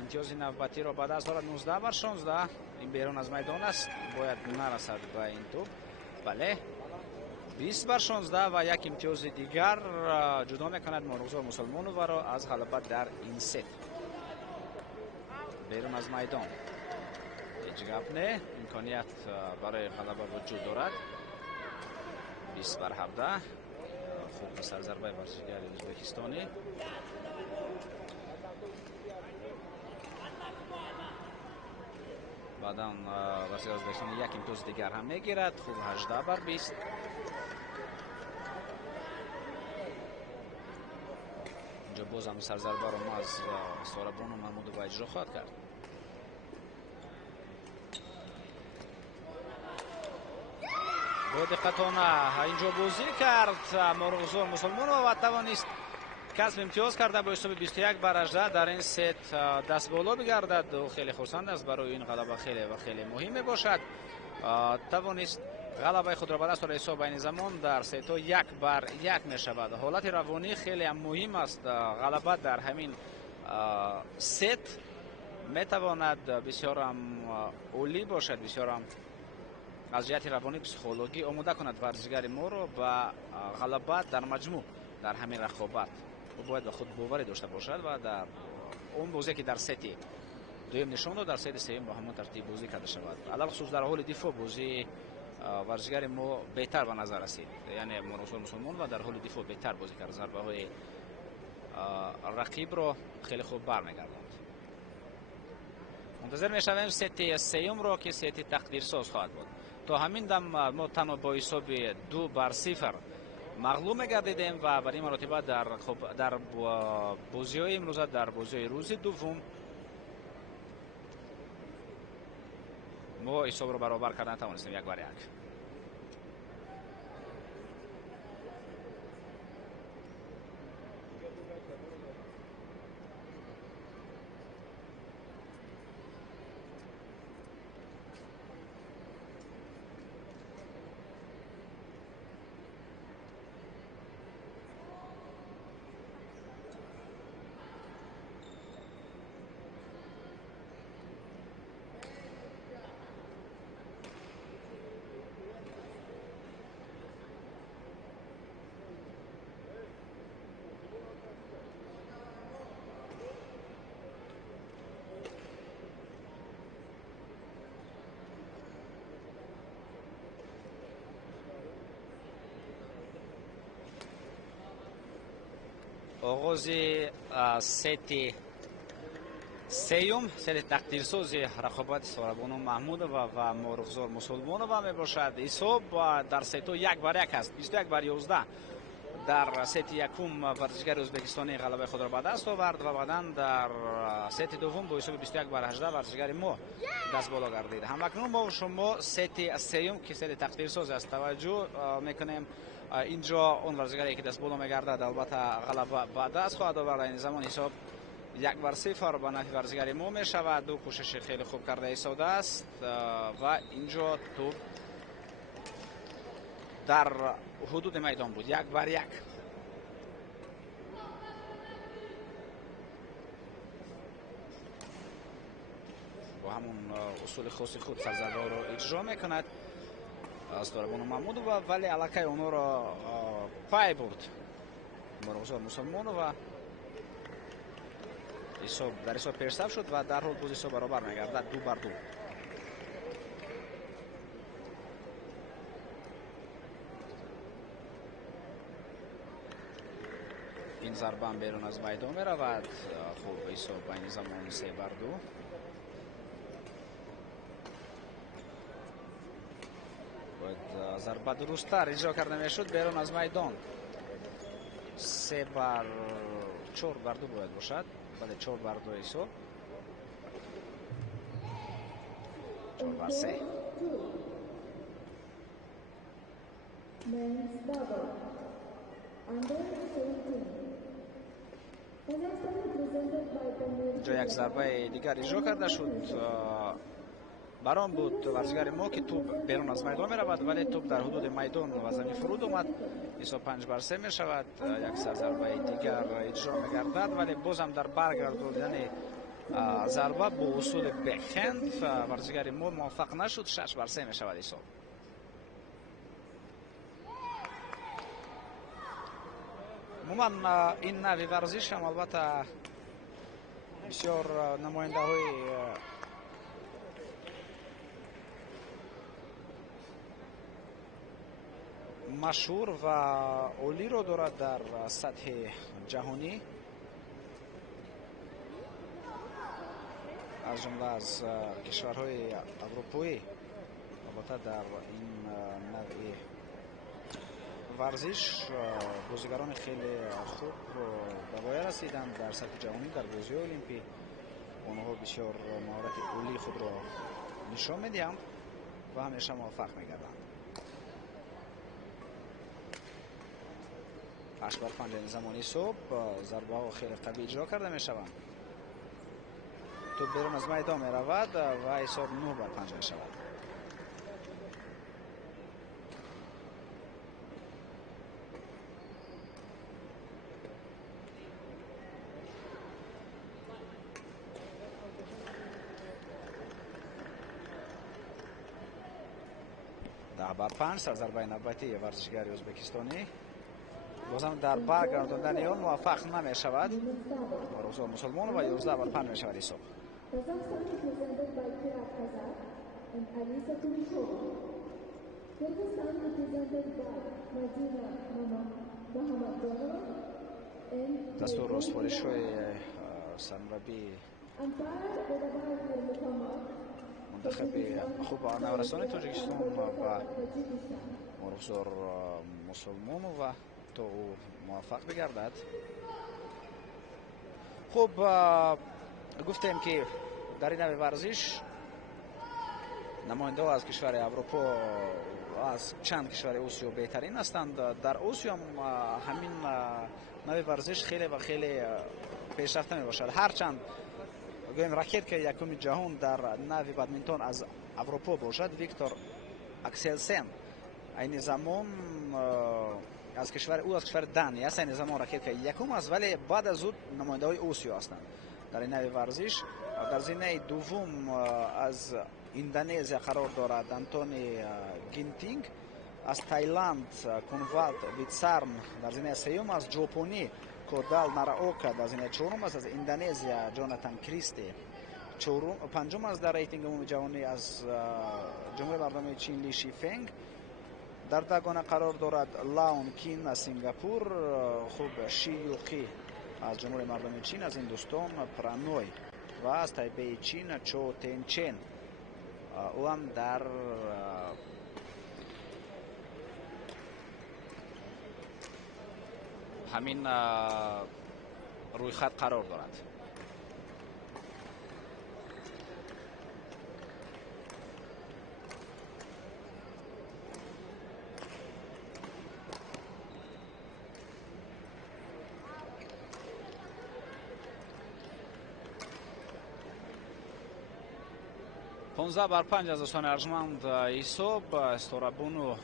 имтиёзи навбатиро ба даст дорад. 19-16. ин берун аз майдон аст, бояд нарасад ба ин тӯб. бале, 20-16 ва як имтиёзи дигар ҷудо мекунад Мурғузор Мусулмоноваро аз ғалаба дар ин сет. берун аз майдон ҳеҷ гап не, имконият барои ғалаба вуҷуд дорад. 20-17. хуб, сарзарбаи варзишгари ӯзбекистонӣ. баъдан варзишгари ӯзбекистонӣ як имтиёз дигар ҳам мегирад. хуб, 18-20. инҷо бозам сарзарбаро аз Сурабону Маҳмудова иҷро хоҳад кард. бо диққатона инҷо бозӣ кард Мурғузор Мусулмонова ва тавонист касб имтиёз карда бо ҳисоби 21-18 дар ин сет дастболо бигардад. ӯ хеле хурсанд аст, барои ин ғалаба хеле ва хеле муҳим мебошад. тавонист ғалабаи худро ба даст орад. ҳисоб айни замон дар сетҳо 1-1 мешавад. ҳолати равонӣ хеле ҳам муҳим аст. ғалаба дар ҳамин сет метавонад бисёрам олӣ бошад, бисёрам аз ҷиҳати равонӣ психологӣ омода кунад варзишгари моро ба ғалаба дар маҷмӯъ дар ҳамин рақобат. ӯ бояд ба худ боварӣ дошта бошад ва дар он бозие ки дар сети дуюм нишон дод, дар сети сеюм ба ҳамон тартиб бозӣ карда шавад. алалхусус дар ҳоли дифоъ бозии варзишгари мо беҳтар ба назар расид. яъне Мурғузор Мусулмонова дар ҳоли дифоъ беҳтар бозӣ кард. зарбаҳои рақибро хеле хуб бармегардонд. мунтазир мешавем сети сеюмро ки сети тақдирсоз хоҳад буд. то ҳамин дам мо танҳо бо ҳисоби 2-0 мағлуб мегардидем ва бар ин маротиба дар бозиҳои имрӯза, дар бозиҳои рӯзи дуввум мо ҳисобро баробар карда натавонистем 1-1. оғози сети сеюм, сети тақдирсози рақобати Сорабону Маҳмудова ва Морухзор Мусулмонова мебошад. ҳисоб дар сету 1-1 аст. 21-11 дар сети якум варзишгари ӯзбекистони ғалабаи худро ба даст овард ва баъдан дар сети дуввум бо ҳисоби 21-18 варзишгари мо дастболо гардид. ҳамакнун мо шумо сети сеюм ки сети тақдирсоз аст таваҷҷӯҳ мекунем. инҷо он варзишгаре ки дастболо мегардад албатта ғалаба ба даст хоҳад овард. айни замон ҳисоб 1-0 ба нафи варзишгари мо мешавад. ду кӯшиши хеле хуб карда истода аст ва инҷо тӯб дар ҳудуди майдон буд. 1-1. бо ҳамун усули хоси худ сарзарбаро иҷро мекунад Сорабону Маҳмудова, вале аллакай онҳоро пай бурд Морухзор Мусулмонова. дар ҳисоб пешсаф шуд ва дарҳол боз ҳисоб баробар мегардад 2-2. ин зарбан берун аз майдон меравад. хуб ҳисоб айни замон 3-2. бояд зарба дурусттар иҷро карда мешуд берун аз майдон. 4-2 бояд бошад. бале 4-2 ҳисоб. 4-3. Men's double. Under 17. Kazakhstan represented by Tamil. ҷо як зарбаи дигар иҷро карда шуд. барон буд варзишгари мо ки тӯб берун аз майдон меравад, вале тӯб дар ҳудуди майдон ва замин фуруд омад. ҳисоб 5-3 мешавад. як зарбаи дигар иҷро мегардад, вале бозам дар баргардонидани зарба бо усули бекхенд варзишгари мо муваффақ нашуд. 6-3 мешавад ҳисоб. умуман ин нави варзиш ҳам албатта бисёр намояндаҳои машҳур ва олиро дорад дар сатҳи ҷаҳонӣ, аз ҷумла аз кишварҳои аврупоӣ. албатта дар ин нави варзиш бозигарони хеле хуб ба воя расиданд дар сатҳи ҷаҳонӣ. дар бозиҳои олимпӣ онҳо бисёр маҳорати олии худро нишон медиҳанд ва ҳамеша муваффақ мегарданд. 8-5 замони ҳисоб. зарбаҳо хеле қавӣ иҷро карда мешаванд. тӯб берун аз майдон меравад ва ҳисоб 9-5 мешавад. ده بر 5 سرزربه نوبتی ورزشگری ازبکستانی بازم در برگرداندن آن موفق نمی‌شود. مروزور مسلمان و 11 بر 5 می‌شود حساب. Kazakhstan represented by Kirat Kazak and Alisa Kulishova. Kyrgyzstan represented by Madina Mahamadonova and دستور راستفالش‌های سرمربی umpire Bedabar Nurmuhammad. منتخب خوب نورستان تاجیکستان و مروزور مسلمان و تا او موفق بگردد. خوب گفتیم که در این نوع ورزش نماینده از کشور اروپا از چند کشور آسیا بهترین هستند. در آسیا هم همین نوع ورزش خیلی و خیلی پیشرفته می باشد. هرچند گویم راکت یکم جهان در نوع بادمینتون از اروپا باشد، ویکتور اکسلسن این زمان از کشور او از کشور دنیا است. این زمان راکت یکم است، ولی بعد از او نماینده های آسیا هستند در این نوع ورزش. در زمینه دوم از اندونزیا قرار دارد انتونی گینتینگ، از تایلند کنوات ویتسارم، در زمینه سوم از ژاپنی کودال ناراوکا، در زمینه چهارم از اندونزیا جوناتان کریستی، پنجم از در ریتینگ عمومی جهانی از جمهوری مردمی چین لی شیفنگ. در دوگانه قرار دارد لاون کین از سنگاپور، خوب شی یوقی از جمهوری مردمی چین، از هندوستان پرانوی و از تایپه چین چو تنچن. او هم در همین روی خط قرار دارد. پونزده بر 5 از دوستان ارجمند حساب استورابونو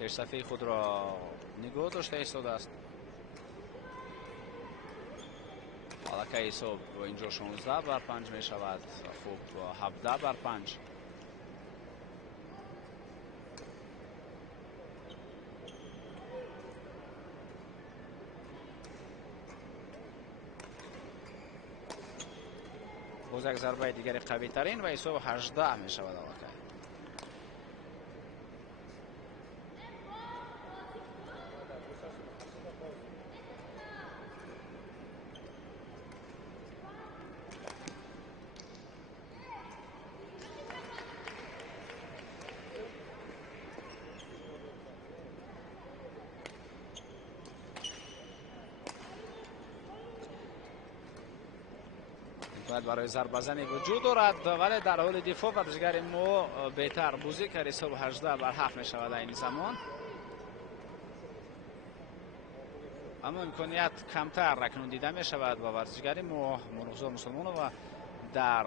در صفحه خود را نگاه داشته ایستاده است. حالا که حساب اینجا 16 بر 5 می شود. خوب 17 بر 5. باز یک ضربه دیگری قوی ترین و حساب 18 می شود. برای ضربه زنی وجود دارد ولی در حال دفاع ورزشگر ما بهتر بازی کرد. حساب 18 بر 7 می شود این زمان. اما امکانیت کمتر اکنون دیده می شود و ورزشگر ما مرغزار مسلمانوف در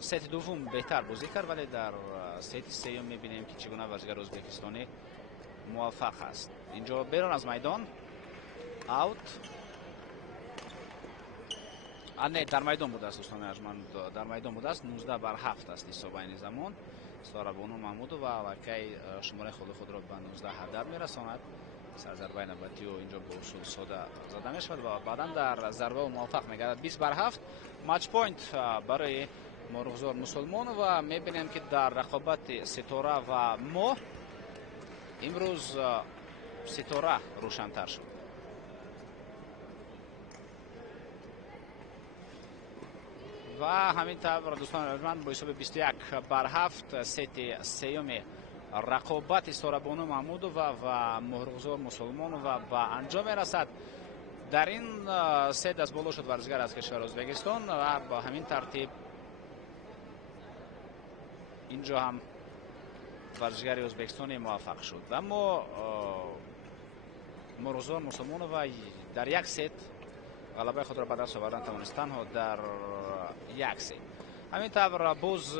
ست دوم بهتر بازی کرد ولی در ست سوم می بینیم که چگونه ورزشگر ازبکستانی موفق است. اینجا بیرون از میدان اوت. نه در میدان بوده است دوستان ارجمند، در میدان بوده است. 19 بر 7 است حساب این زمان. استورابونو محمودوف و وکی شماره خود را به 19 هدف میرساند. ضربه نوبتی و اینجا به اصول ساده زده می شود و بعدا در ضربه موفق میگردد. 20 بر 7 ماچ پوینت برای مرغزار مسلمانوف و میبینیم که در رقابت ستاره و ما امروز ستاره روشن‌تر شد. و همین طور دوستان ارجمند با حساب 21 بر 7 ست سیوم رقابت استورابونو محمودوف و مرغزار مسلمانوف و انجام میرسد. در این ست از بالا شد ورزشگر از کشور ازبکستان و با همین ترتیب اینجا هم ورزشگر ازبکستانی موفق شد. و اما مرغزار مسلمانوف در یک ست غلبه خود را به دست آوردن توانست تنها در یک ست. همین طور باز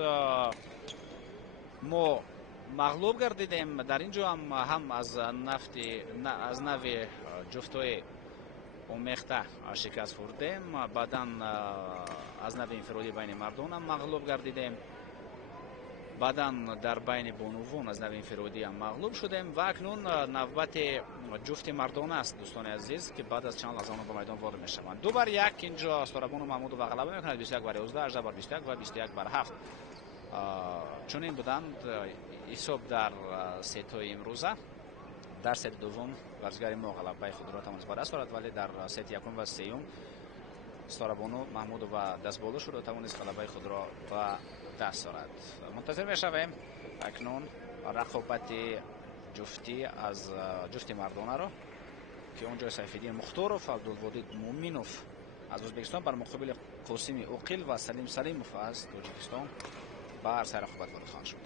ما مغلوب گردیدیم. در اینجا هم از نوع جفتای اومخته شکست خوردیم. بعدا از نوع انفرادی بین مردان هم مغلوب گردیدیم. بعدا در بین بانوان از نوع انفرادی هم مغلوب شدیم و اکنون نوبت جفت مردان است دوستان عزیز که بعد از چند لحظه به میدان وارد میشوند. 2 بر 1 اینجا استورابونو محمودوف غلبه میکند. 21 بر 11 18 بر 21 و 21 بر 7 چون این بودند حساب در ست های امروزه. در ست دوم ورزشگر ما غلبه خود را توانست به دست آورد ولی در ست یکم و سوم استورابونو محمودوف دست بالا شد و توانست غلبه خود را به دست آورد. منتظر میشویم اکنون رقابت جفتی از جفت مردانه را که اونجا سیفالدین مختاروف و عبدالودود مومینوف از ازبکستان بر مقابل قاسم اوقیل و سلیم سلیموف از تاجیکستان بر سر رقابت وارد خواهند شد.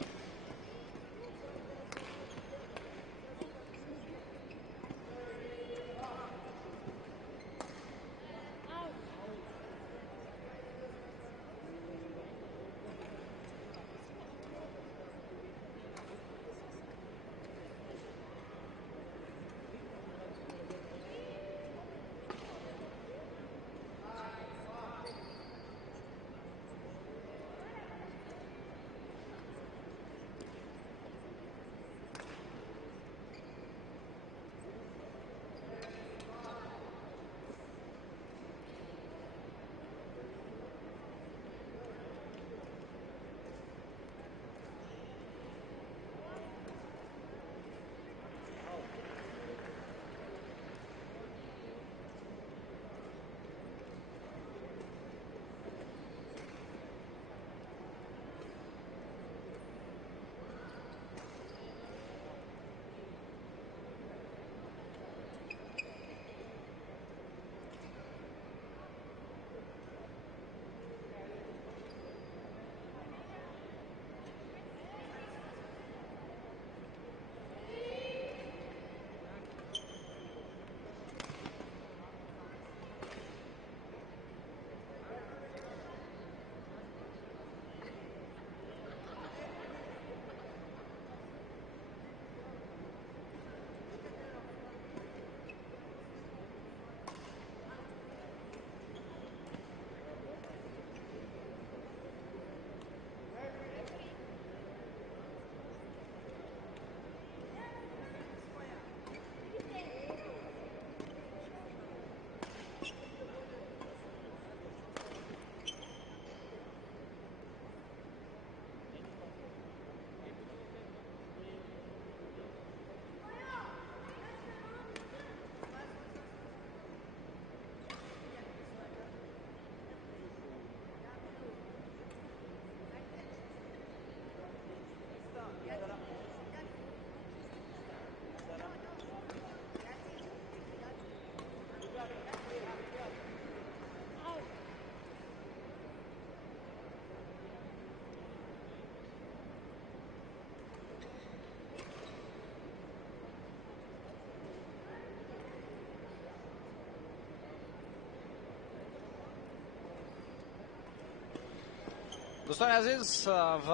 دوستان عزیز و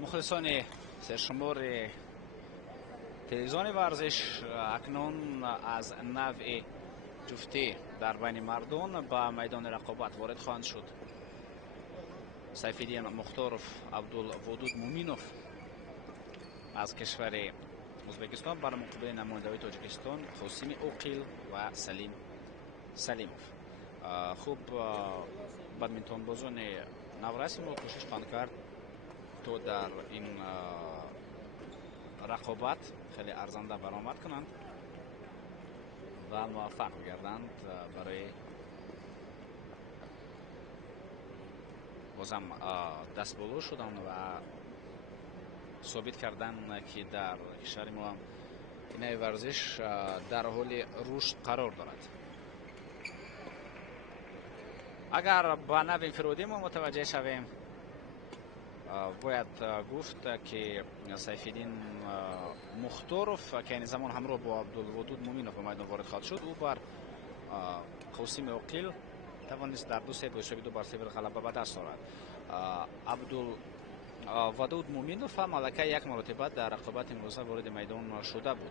مخلصان سرشمار تلویزیون ورزش، اکنون از نوع جفتی در بین مردان به میدان رقابت وارد خواهند شد. سیفالدین مختارов، عبدالودود مومینов از کشور ازبکستان بر مقابل نمایندگی تاجیکستان قاسم اوقیل و سلیم سلیمов. خوب بدمینتون بازان نورسی ما کوشش خواهند کرد تا در این رقابت خیلی ارزنده برآمد کنند و موفق گردند برای بازم دست بالو شدن و ثابت کردن که در کشور ما این ورزش در حال رشد قرار دارد. اگر با نوع انفرادی ما متوجه شویم، باید گفت که سیفالدین مختارов که این زمان همراه با عبدالودود مومینов به میدان وارد خواهد شد، او بر قاسم اوقیل توانست در 2 ست با حساب 2-0 غلبه به دست آورد. عبدالودود مومینов مالکه یک مرتبه در رقابت امروزه وارد میدان شده بود.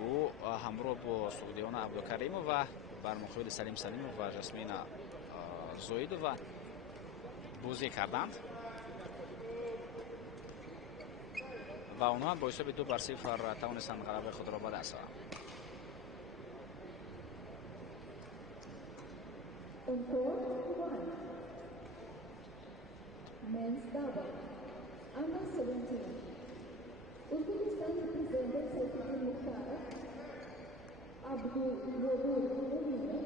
او همراه با سعودیان عبدالکریمov و بر مقابل سلیم سلیمov و جسمین زویدova بازی کردند و آنها با حساب 2-0 توانستند غلبه خود را به دست آورند. On court 1, men's double, under 17. Uzbekistan represented Saifuddin Mukhtarov, Abdulvodud Mominov.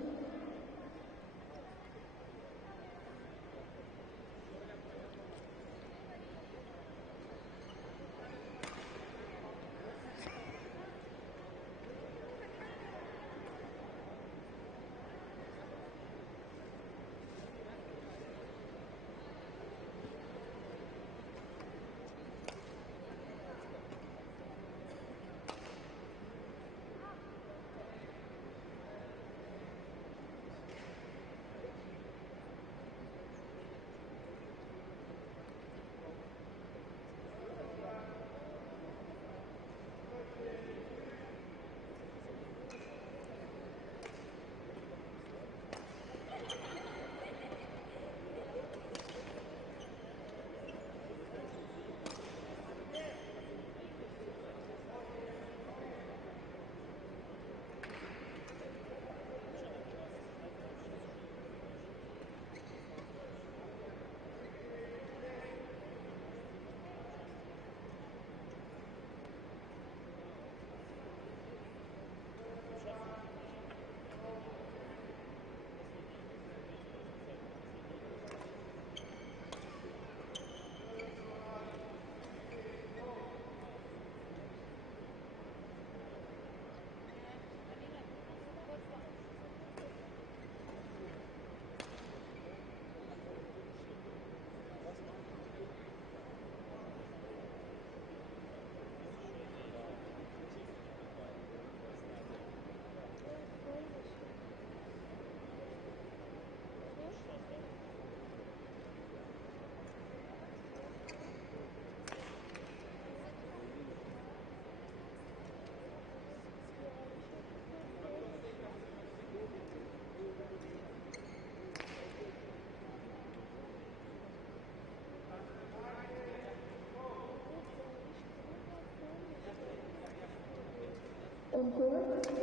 On court 1,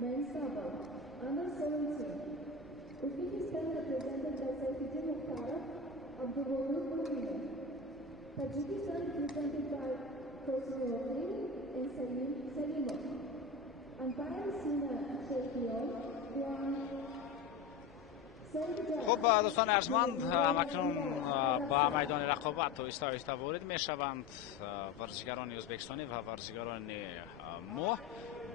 men's double, under 17. Uzbekistan represented by Saifuddin Mukhtarov, Abdulvodud Mominov. Tajikistan represented by Qasim Oqil and Salim Salimov. Umpire Sina Sheikhion, خب دوستان ارجمند، اکنون با میدان رقابت آهسته آهسته وارد می شوند ورزشگران ازبکستانی و ورزشگران ما.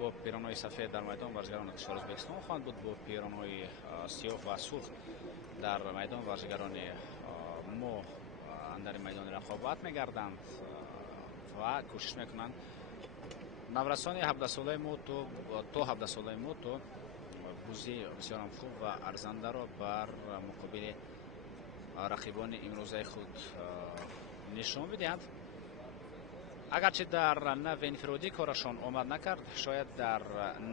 با پیرانهای سفید در میدان ورزشگران کشور ازبکستان خواهند بود، با پیرانهای سیاه و سرخ در میدان ورزشگران ما در میدان رقابت می گردند و کوشش می کنند نورسان 17 ساله ما تا 17 ساله ما تو بازی بسیار خوب و ارزنده را بر مقابل рақибони имрӯзаи худ нишон бидиҳанд. агарчи дар навъи инфиродӣ корашон омад накард, шояд дар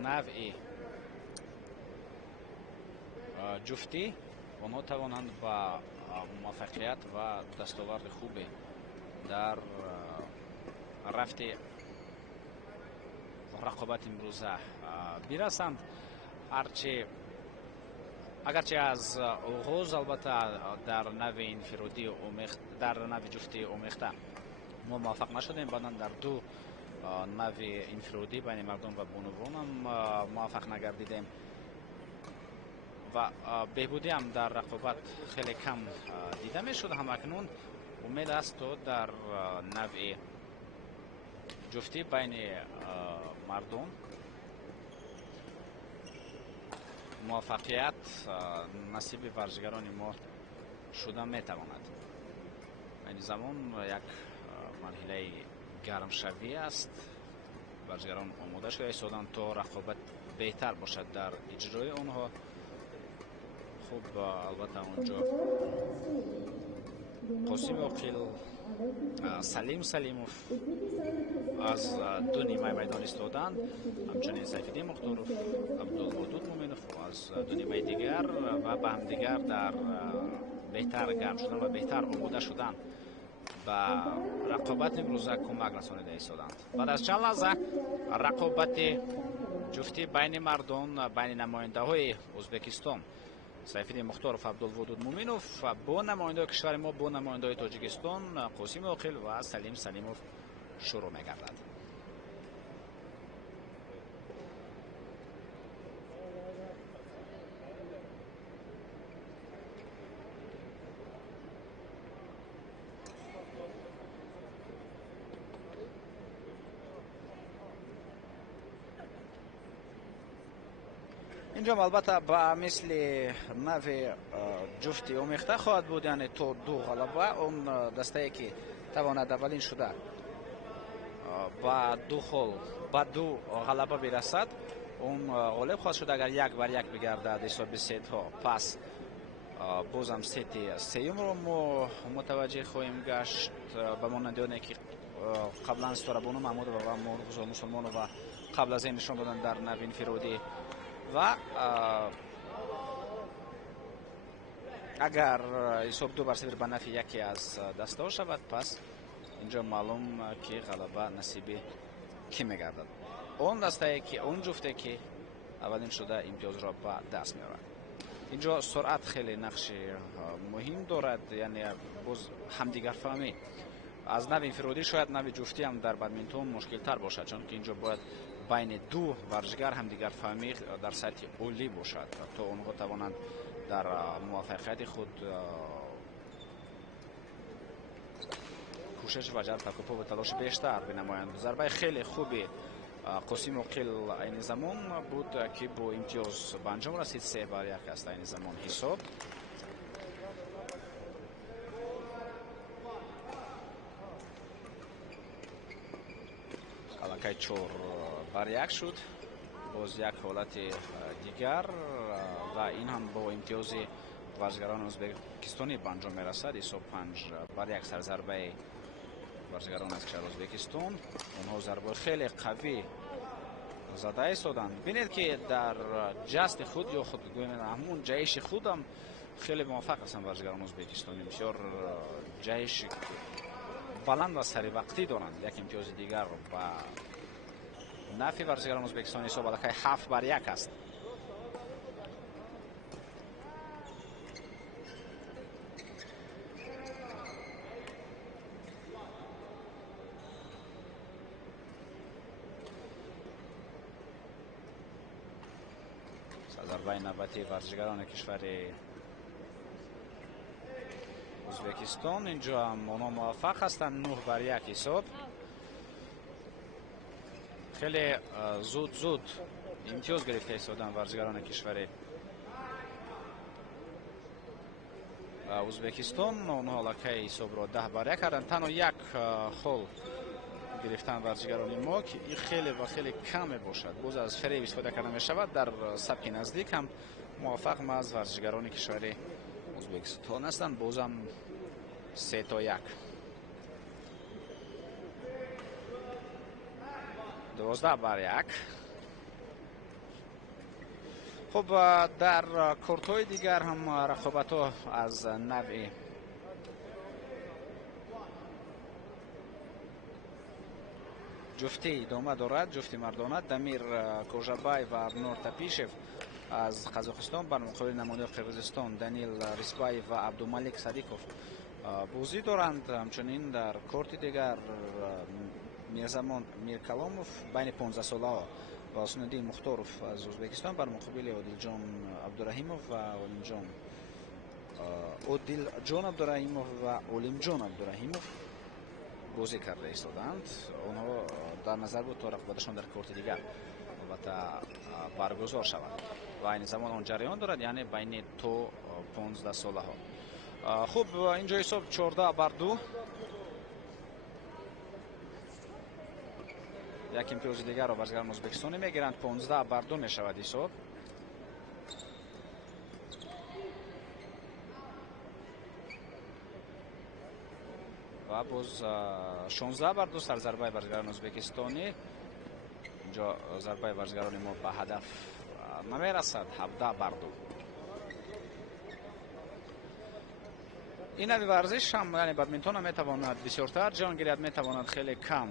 навъи ҷуфтӣ онҳо тавонанд ба муваффақият ва дастоварди хубе дар рафти рақобати имрӯза бирасанд. агарчи аз оғоз албатта дар навъи инфиродӣ дар навъи ҷуфтӣ омехта мо муваффақ нашудем, баъдан дар ду навъи инфиродӣ байни мардон ва бонувонам муваффақ нагардидем ва беҳбудӣ ҳам дар рақобат хеле кам дида мешуд. ҳамакнун умед аст то дар навъи ҷуфтӣ байни мардон муваффақият насиби варзишгарони мо шуда метавонад. айни замон як марҳилаи гармшавӣ аст. варзишгарон омода шуда истоданд то рақобат беҳтар бошад дар иҷрои онҳо. хуб, албатта онҷо қосим оқил, салим салимов аз ду нимаи майдон истоданд, ҳамчунин сайфиддин мухторов, абдулводуд муъминов аз ду нимаи дигар ва ба ҳамдигар дар беҳтар гарм шудан ва беҳтар омода шудан ба рақобати имрӯза кӯмак расонида истоданд. баъд аз чанд лаҳза рақобати ҷуфтӣ байни мардон, байни намояндаҳои Ӯзбекистон сайфиддин мухторов, абдулводуд муъминов бо намояндаҳои кишвари мо, бо намояндаҳои Тоҷикистон Қосим Оқил ва Салим Салимов шурӯъ мегардад. инҷом албатта ба мисли навъи ҷуфти омехта хоҳад буд, яъне то ду ғалаба. он дастае ки тавонад аввалин шуда ба ду ғалаба бирасад, он ғолиб хоҳад шуд. агар 1-1 бигардад ҳисоби сетҳо, пас бозам сети сеюмро мо мутаваҷҷеҳ хоҳем гашт ба монандионе ки қаблан Ситорабону Маҳмудова ва Мурғузо Мусулмонова қабл аз ин нишон доданд дар навъи инфиродӣ. ва агар ҳисоб 2-0 ба нафи яке аз дастаҳо шавад, пас инҷо маълум ки ғалаба насиби кӣ мегардад. он дастае ки он ҷуфте ки аввалин шуда имтиёзро ба даст меорад. инҷо суръат хеле нақши муҳим дорад, яъне боз ҳамдигарфаҳмӣ. аз нави инфиродӣ шояд нави ҷуфтӣ ҳам дар бадминтон мушкилтар бошад, чунки инҷо бояд байни ду варзишгар ҳамдигарфаҳмӣ дар сатҳи олӣ бошад, то онҳо тавонанд дар муваффақияти худ кӯшиш ва ҷаҳд такоппу ва талоши бештар бинамоянд. зарбаи хеле хуби Қосим Оқил айни замон буд ки бо имтиёз ба анҷом расид. 3-1 аст айни замон ҳисоб. аллакай 4-1 шуд. боз як ҳолати дигар ва ин ҳам бо имтиёзи варзишгарони ӯзбекистонӣ ба анҷом мерасад. ҳисоб 5-1 сарзарбаи варзишгарон аз кишвари Ӯзбекистон. онҳо зарбаи хеле қавӣ зада истоданд. бинед ки дар ҷасти худ ё худ ҳамун ҷаҳиши худам хеле муваффақ ҳастанд варзишгарони ӯзбекистонӣ. бисёр ҷаҳиши баланд ва саривақтӣ доранд. як имтиёзи дигар ба нафи варзишгарони Ӯзбекистон. ҳисоб аллакай 7-1 аст. зарбаи навбатии варзишгарони кишвари Ӯзбекистон. инҷо ҳам онҳо муваффақ ҳастанд. 9-1 ҳисоб. хеле зуд имтиёз гирифта истоданд варзишгарони кишвари Ӯзбекистон. онҳо аллакай ҳисобро 10-1 карданд. танҳо як хол гирифтан варзишгарони мо ки ин хеле ва хеле кам мебошад. боз аз фереб истифода карда мешавад. дар сабки наздик ҳам муваффақ аз варзишгарони кишвари O'zbekiston ҳастанд. Бозам 3-1. 12-1. خب در کورت‌های دیگر هم رقابت‌ها از نوع جفتی ادامه دارد. جفتی مردانه دمیر کوژابای و ابنور تپیشف از قزاقستان بر مقابل نماینده قرقیزستان دانیل ریسبای و عبدالملک صدیقوف بازی دارند. همچنین در کورت دیگر میرزمان میرکلاموف بین 15 ساله و حسنالدین مختاروف از ازبکستان بر مقابل عادلجان عبدالرحیموف و عادلجان عبدالرحیموف و علیمجان عبدالرحیموف بازی کرده ایستادند. آنها در نظر بود تا رقابتشان در کورت دیگر البته برگزار شود و این زمان آن جریان دارد، یعنی بین تو 15 ساله ها. خوب اینجا حساب 14-2. یک امتیاز دیگر را بازیگران ازبکستانی میگیرند. 15-2 میشود حساب. و باز 16-2 سرضربه بازیگران ازبکستانی. اینجا ضربه بازیگران ما به هدف نمیرسد. 17-2. این نوع ورزش هم یعنی بدمینتون هم میتواند بسیارتر جان گیرد، میتواند خیلی کم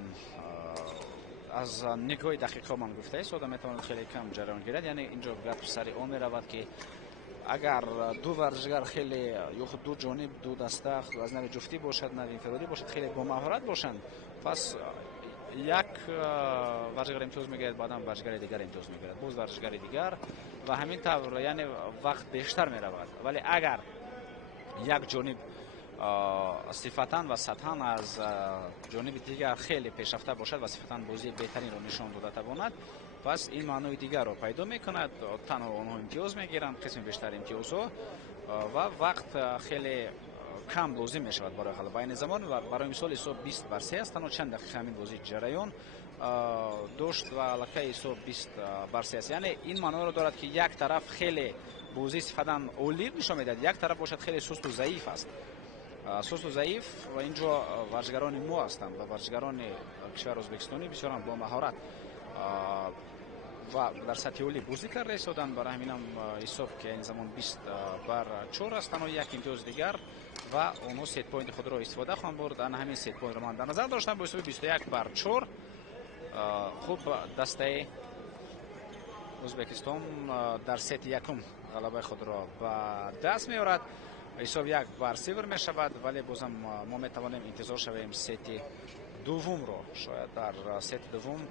از نگاه دقیقا من گفته است میتواند خیلی کم جریان گیرد. یعنی اینجا گپ سر آن میرود که اگر دو ورزشگر خیلی یا خود دو جانب دو دسته از نوع جفتی باشد، نوع انفرادی باشد، خیلی با مهارت باشند، پس یک ورزشگر امتیاز میگیرد، بعدم ورزشگر دیگر امتیاز میگیرد، باز ورزشگر دیگر و همین طور یعنی وقت بیشتر میرود. ولی اگر یک جانب صفتاً و سطحاً از جانب دیگر خیلی پیشرفته باشد و صفتاً بازی بهترین را نشان داده تواند، پس این معنای دیگر را پیدا میکند. تنها آنها امتیاز میگیرند، قسم بیشتر امتیاز ها و وقت خیلی کم لازم میشود برای غلبه. این زمان و برای مثال حساب 20-3 است. تنها چند دقیقه همین بازی جریان داشت و لکه حساب 20-3 است. یعنی این معنی را دارد که یک طرف خیلی بازی صفتاً عالی نشان میدهد، یک طرف باشد خیلی سست و ضعیف است. سست و ضعیف و اینجا ورزشگران ما هستند و ورزشگران کشور ازبکستانی بسیار با مهارت و در سطح عالی بازی کرده ایستادند. برای همین هم حساب که این زمان 20-4 است. تنها یک امتیاز دیگر و اونها ست پوینت خود را استفاده خواهند برد. همین ست پوینت را من در نظر داشتم با حساب 21-4. خوب دسته ازبکستان در ست یکم غلبه خود را به دست می‌آورد. حساب 1-0 می شود، ولی بازم ما می توانیم انتظار شویم ست دوم را. شاید در ست دوم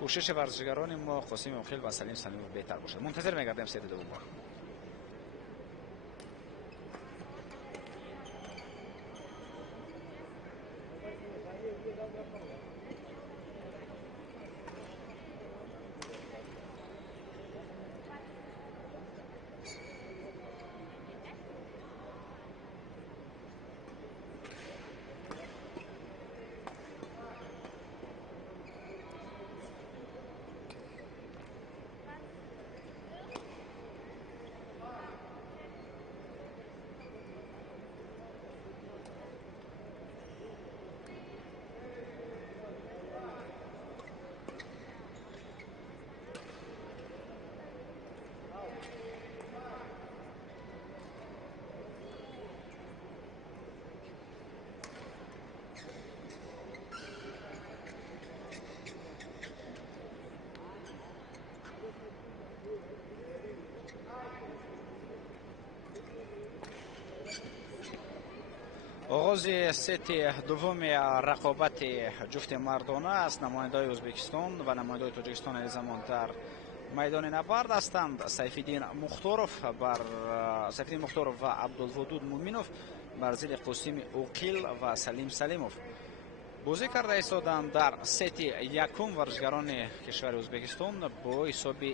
کوشش ورزشگران ما قاسم مخیل و سلیم سلیموف بهتر باشد. منتظر می‌گردیم ست دوم را. آغاز ست دوم رقابت جفت مردانه است. نمایندگان ازبکستان و نمایندگان تاجیکستان این زمان در میدان نبرد هستند. سیفالدین مختاروف و عبدالودود مومینوف بر ضد قاسم اوقیل و سلیم سلیموف بازی کرده ایستادند. در ست یکم ورزشگران کشور ازبکستان با حساب 21-4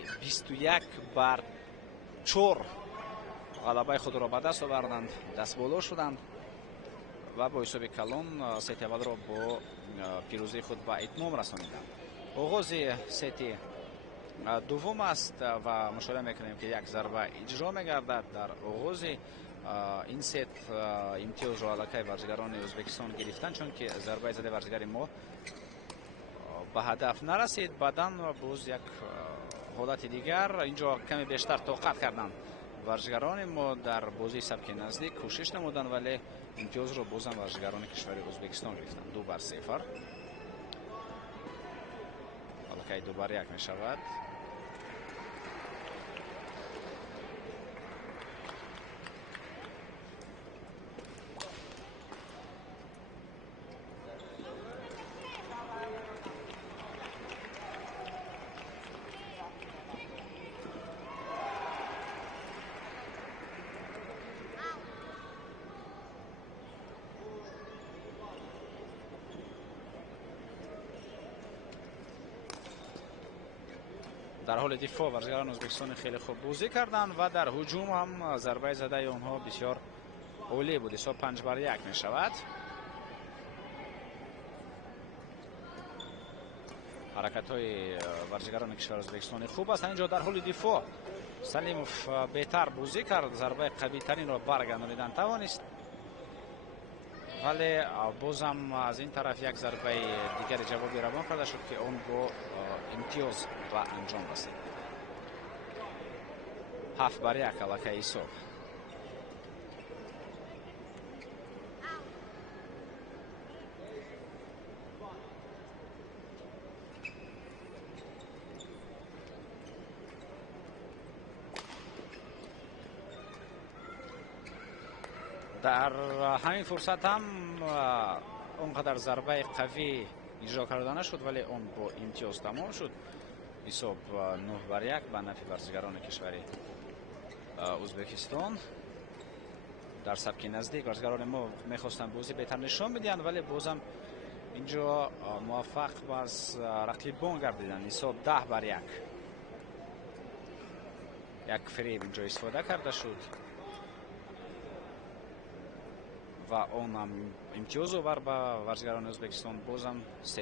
غلبه خود را به دست آوردند، دست بالا شدند و با حساب کلان ست اول را با پیروزی خود به اتمام رسانیدند. آغاز ست دوم است و مشاهده میکنیم که یک ضربه اجرا میگردد در آغاز این ست امتیاز رو علاقه ورزشکاران ازبکستان گرفتن، چون که ضربه زده ورزشکار ما به هدف نرسید. بعداً باز یک حالت دیگر اینجا کمی بیشتر طاقت کردن ورزشکاران ما در بازی سبک نزدیک کوشش نمودن، ولی امتیاز رو بازم ورزشکاران کشور ازبکستان گرفتن. 2-0. علاقه 2-1 می شود. در حال دفاع ورزشکاران ازبکستان خیلی خوب بازی کردند و در هجوم هم ضربه زده آنها بسیار عالی بود. حساب 5-1 می شود. حرکت های ورزشکاران کشور ازبکستان خوب است. اینجا در حال دفاع سلیموف بهتر بازی کرد، ضربه قوی ترین را برگرداندن توانست، ولی بازم از این طرف یک ضربه دیگر جوابی روان کرده شد که اون با امتیاز و انجام رسید. 7-1 علاقه حساب. در همین فرصت هم اونقدر ضربه قوی اجرا کرده نشد، ولی اون با امتیاز تمام شد. حساب 9-1 به نفع ورزشکاران کشور ازبکستان. در سبک نزدیک ورزشکاران ما میخواستن بازی بهتر نشان بدهند، ولی بازم اینجا موفق باز رقیبان گردیدند. حساب 10-1. یک فریب اینجا استفاده کرده شد و اون هم امتیاز آورد به ورزشکاران ازبکستان. بازم 3-1.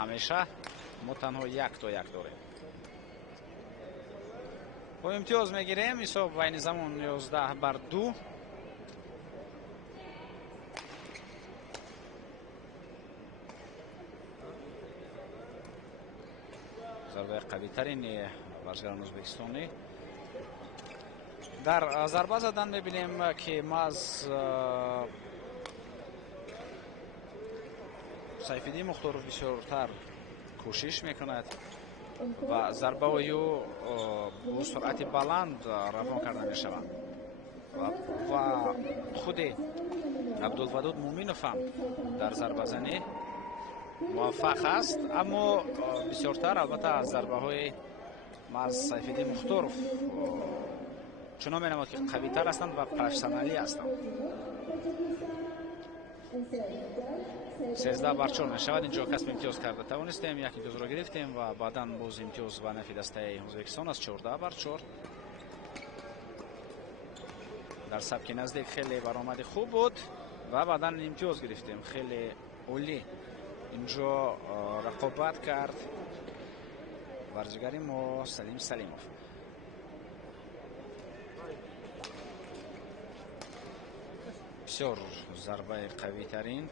همیشه ما تنها 1-1 داریم. با امتیاز میگیریم. حساب بین زمان 11-2. ضربه قوی ترین ورزشکاران ازبکستانی. در ضربه زدن میبینیم که ماز سیفالدین مختارov بسیارتر کوشش میکند و ضربه او با سرعت بلند روان کرده میشود و خود عبدالودود مومینوف هم در ضربه زنی موفق است، اما بسیارتر البته از ضربه های ماز سیفالدین مختارov چنان مینمود که قوی تر هستند و پرسنلی هستند. 13-4 می شود. اینجا کسب امتیاز کرده توانستیم، یک امتیاز را گرفتیم و بعدا باز امتیاز به نفع دسته ازبکستان است. 14-4. در سبک نزدیک خیلی برآمد خوب بود و بعدا امتیاز گرفتیم. خیلی عالی اینجا رقابت کرد ورزشکار ما سلیم سلیموف. بسیار ضربه قوی ترین.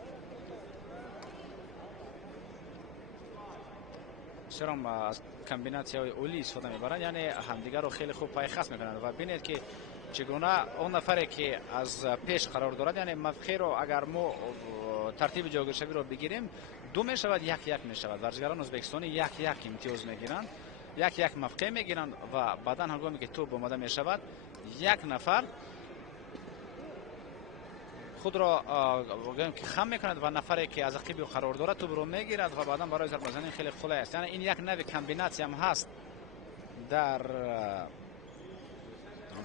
بسیار هم از کمبیناسیون های اولی استفاده میبرند، یعنی همدیگر رو خیلی خوب پیخست میکنند و ببینید که چگونه اون نفری که از پیش قرار دارد، یعنی موقع رو اگر ما ترتیب جاگیرشوی رو بگیریم 2 میشود 1-1 میشود. ورزشکاران ازبکستانی 1-1 امتیاز میگیرند، 1-1 موقع میگیرند و بعدا هنگامی که توپ آماده میشود یک نفر خود را که خم میکند و نفری که از عقب قرار دارد توپ رو میگیرد و بعدا برای ضربه زنی خیلی خوب است. یعنی این یک نوع کامبیناسیون هم هست در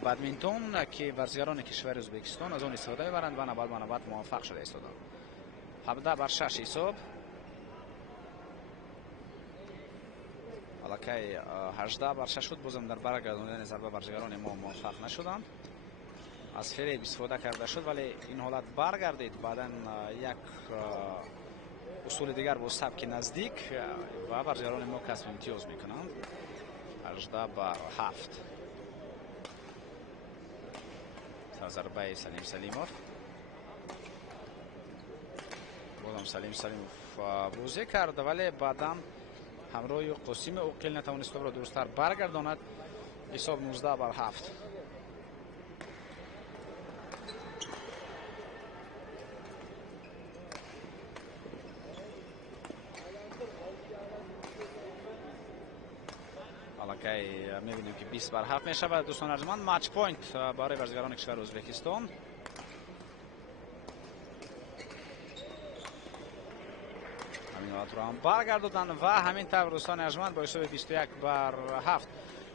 بادمینتون که ورزشکاران کشور ازبکستان از اون استفاده میبرند و نبرد موفق شده است. 17-6 حساب. علاقه 18-6 شد. بازم در برگرداندن ضربه ورزشکاران ما موفق نشدند. از فریب استفاده کرده شد ولی این حالت برگردید. بعدا یک اصول دیگر با سبک نزدیک و ورزشکاران ما کسب امتیاز میکنند. 18-7. зарбаи Салим Салимов. бозам Салим Салимов бозӣ кард, вале баъдан ҳамроҳи Қосими Оқил натавонист тӯбро дурусттар баргардонад. ҳисоб 19-7. аллакай мебинем ки 20-7 мешавад. дӯстон арзуманд, матч пойнт барои бозигарони кишвари Ӯзбекистон. ҳамин ҳолатро ҳам баргардодан ва ҳамин тавр дӯстони арзуманд бо ҳисоби 21-7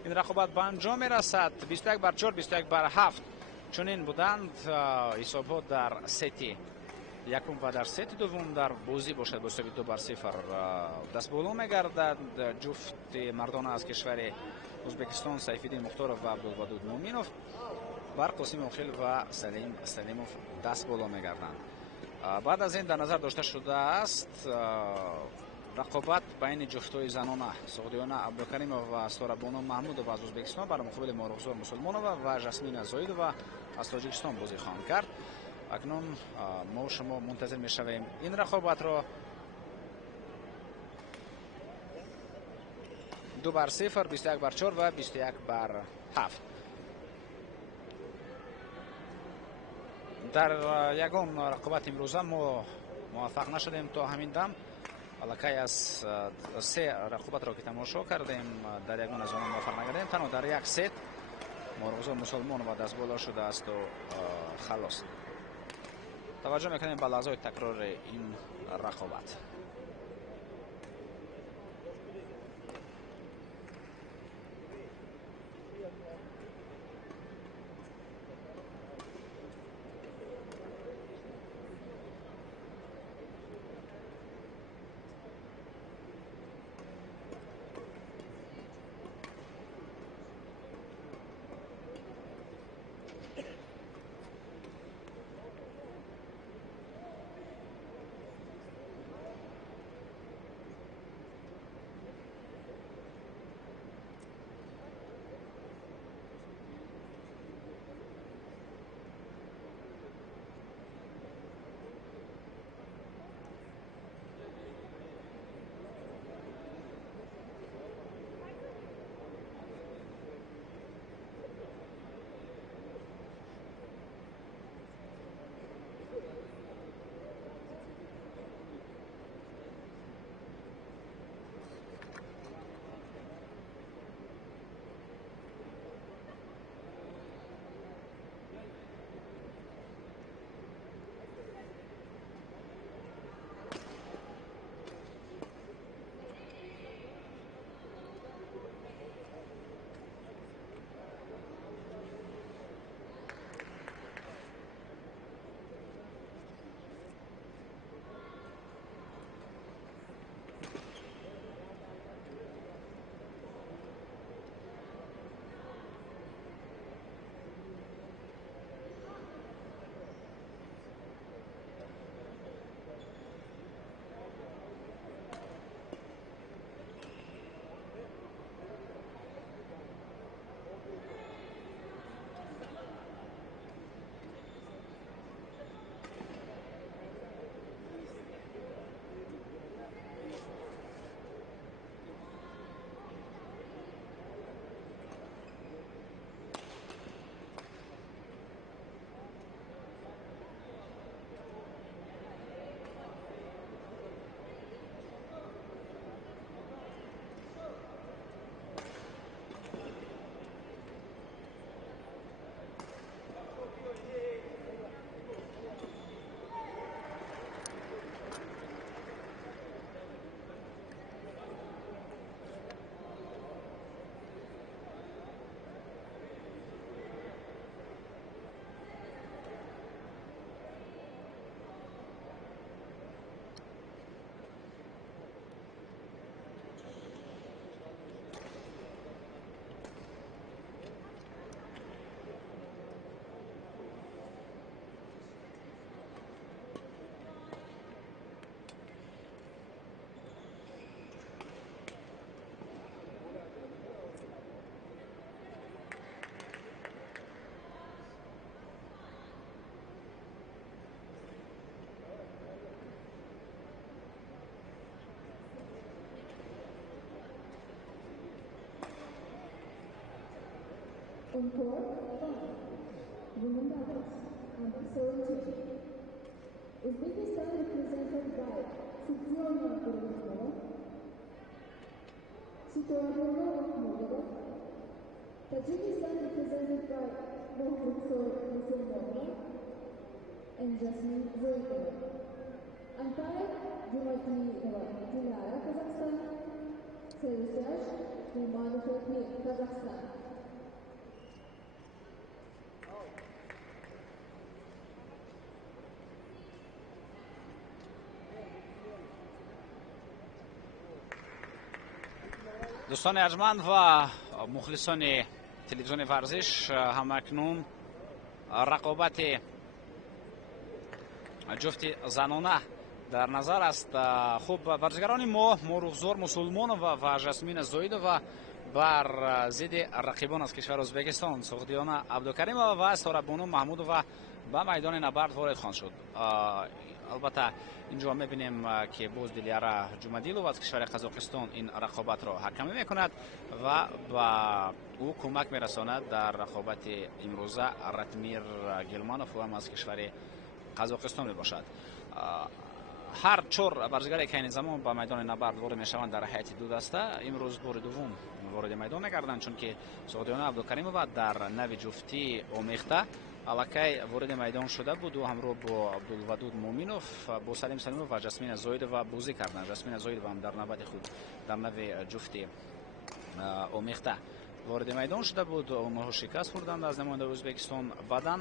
ин рақобат ба анҷом мерасад. 21-4, 21-7 чунин буданд ҳисобҳо дар сети якум ва дар сети дуввум дар бозӣ бошад бо ҳисоби 2-0 дастболо мегардад. ҷуфти мардона аз кишвари Ӯзбекистон Сайфиддин Мухторов ва Абдулвадуд Муъминов бар Қосими Оқил ва Салим Салимов дастболо мегарданд. баъд аз ин дар назар дошта шудааст рақобат байни ҷуфтҳои занона Соғдиёна Абдукаримова ва Сорабоно Маҳмудова аз Ӯзбекистон бар муқобили Морғузор Мусулмонова ва Жасмина Зоидова аз Тоҷикистон бозӣ хоҳанд кард. акнун мо шумо мунтазир мешавем ин рақобатро. 2-0, 21-4 ва 21-7. дар ягон рақобати имрӯза мо муваффақ нашудем то ҳамин дам. аллакай аз се рақобатро ки тамошо кардем дар ягон аз онҳо муваффақ нагардем. танҳо дар як сет Морғузор Мусулмонова дастболо шудааст халос. таваҷҷӯҳ мекунем ба лаҳзаҳои такрори ин рақобат. On court 5, women doubles, under 17. Uzbekistan represented by Sityona Kurbanova, Sitorabona Akhmedova. Tajikistan represented by Mohluksor Musulmonova and Jasmine Zoitova. Umpire Jumati Dilara, Kazakhstan. Service judge Muhammad Kazakhstan. دوستان ارجمند و مخلصان تلویزیون ورزش، همکنون رقابت جفت زنانه در نظر است. خوب ورزشگران ما مرغزور مسلمانова و جاسمین زویدова بر ضد رقیبان از کشور ازبکستان سغدیانا عبدالکریمова و سارابونو محمودова به میدان نبرد وارد خواهند شد. البته اینجا میبینیم که باز دیلیارا جمادیلووا از کشور قزاقستان این رقابت را حکمی میکند و با او کمک میرساند در رقابت امروزه راتمیر گلمانوف هم از کشور قزاقستان میباشد. هر چهار ورزشگر که این زمان به میدان نبرد وارد میشوند در هیئت دو دسته امروز بار دوم وارد میدان میگردند، چون که سغدیانا عبدالکریمова در نوع جفتی آمیخته الکی وارد میدان شده بود و همراه با عبدالودود مومینوف با سلیم سلیموف و جاسمین زویدova بازی کردند. جاسمین زویدova هم در نوبت خود در نوع جفتی آمیخته وارد میدان شده بود. اونها شکست خوردند از نماینده ازبکستان. بعداً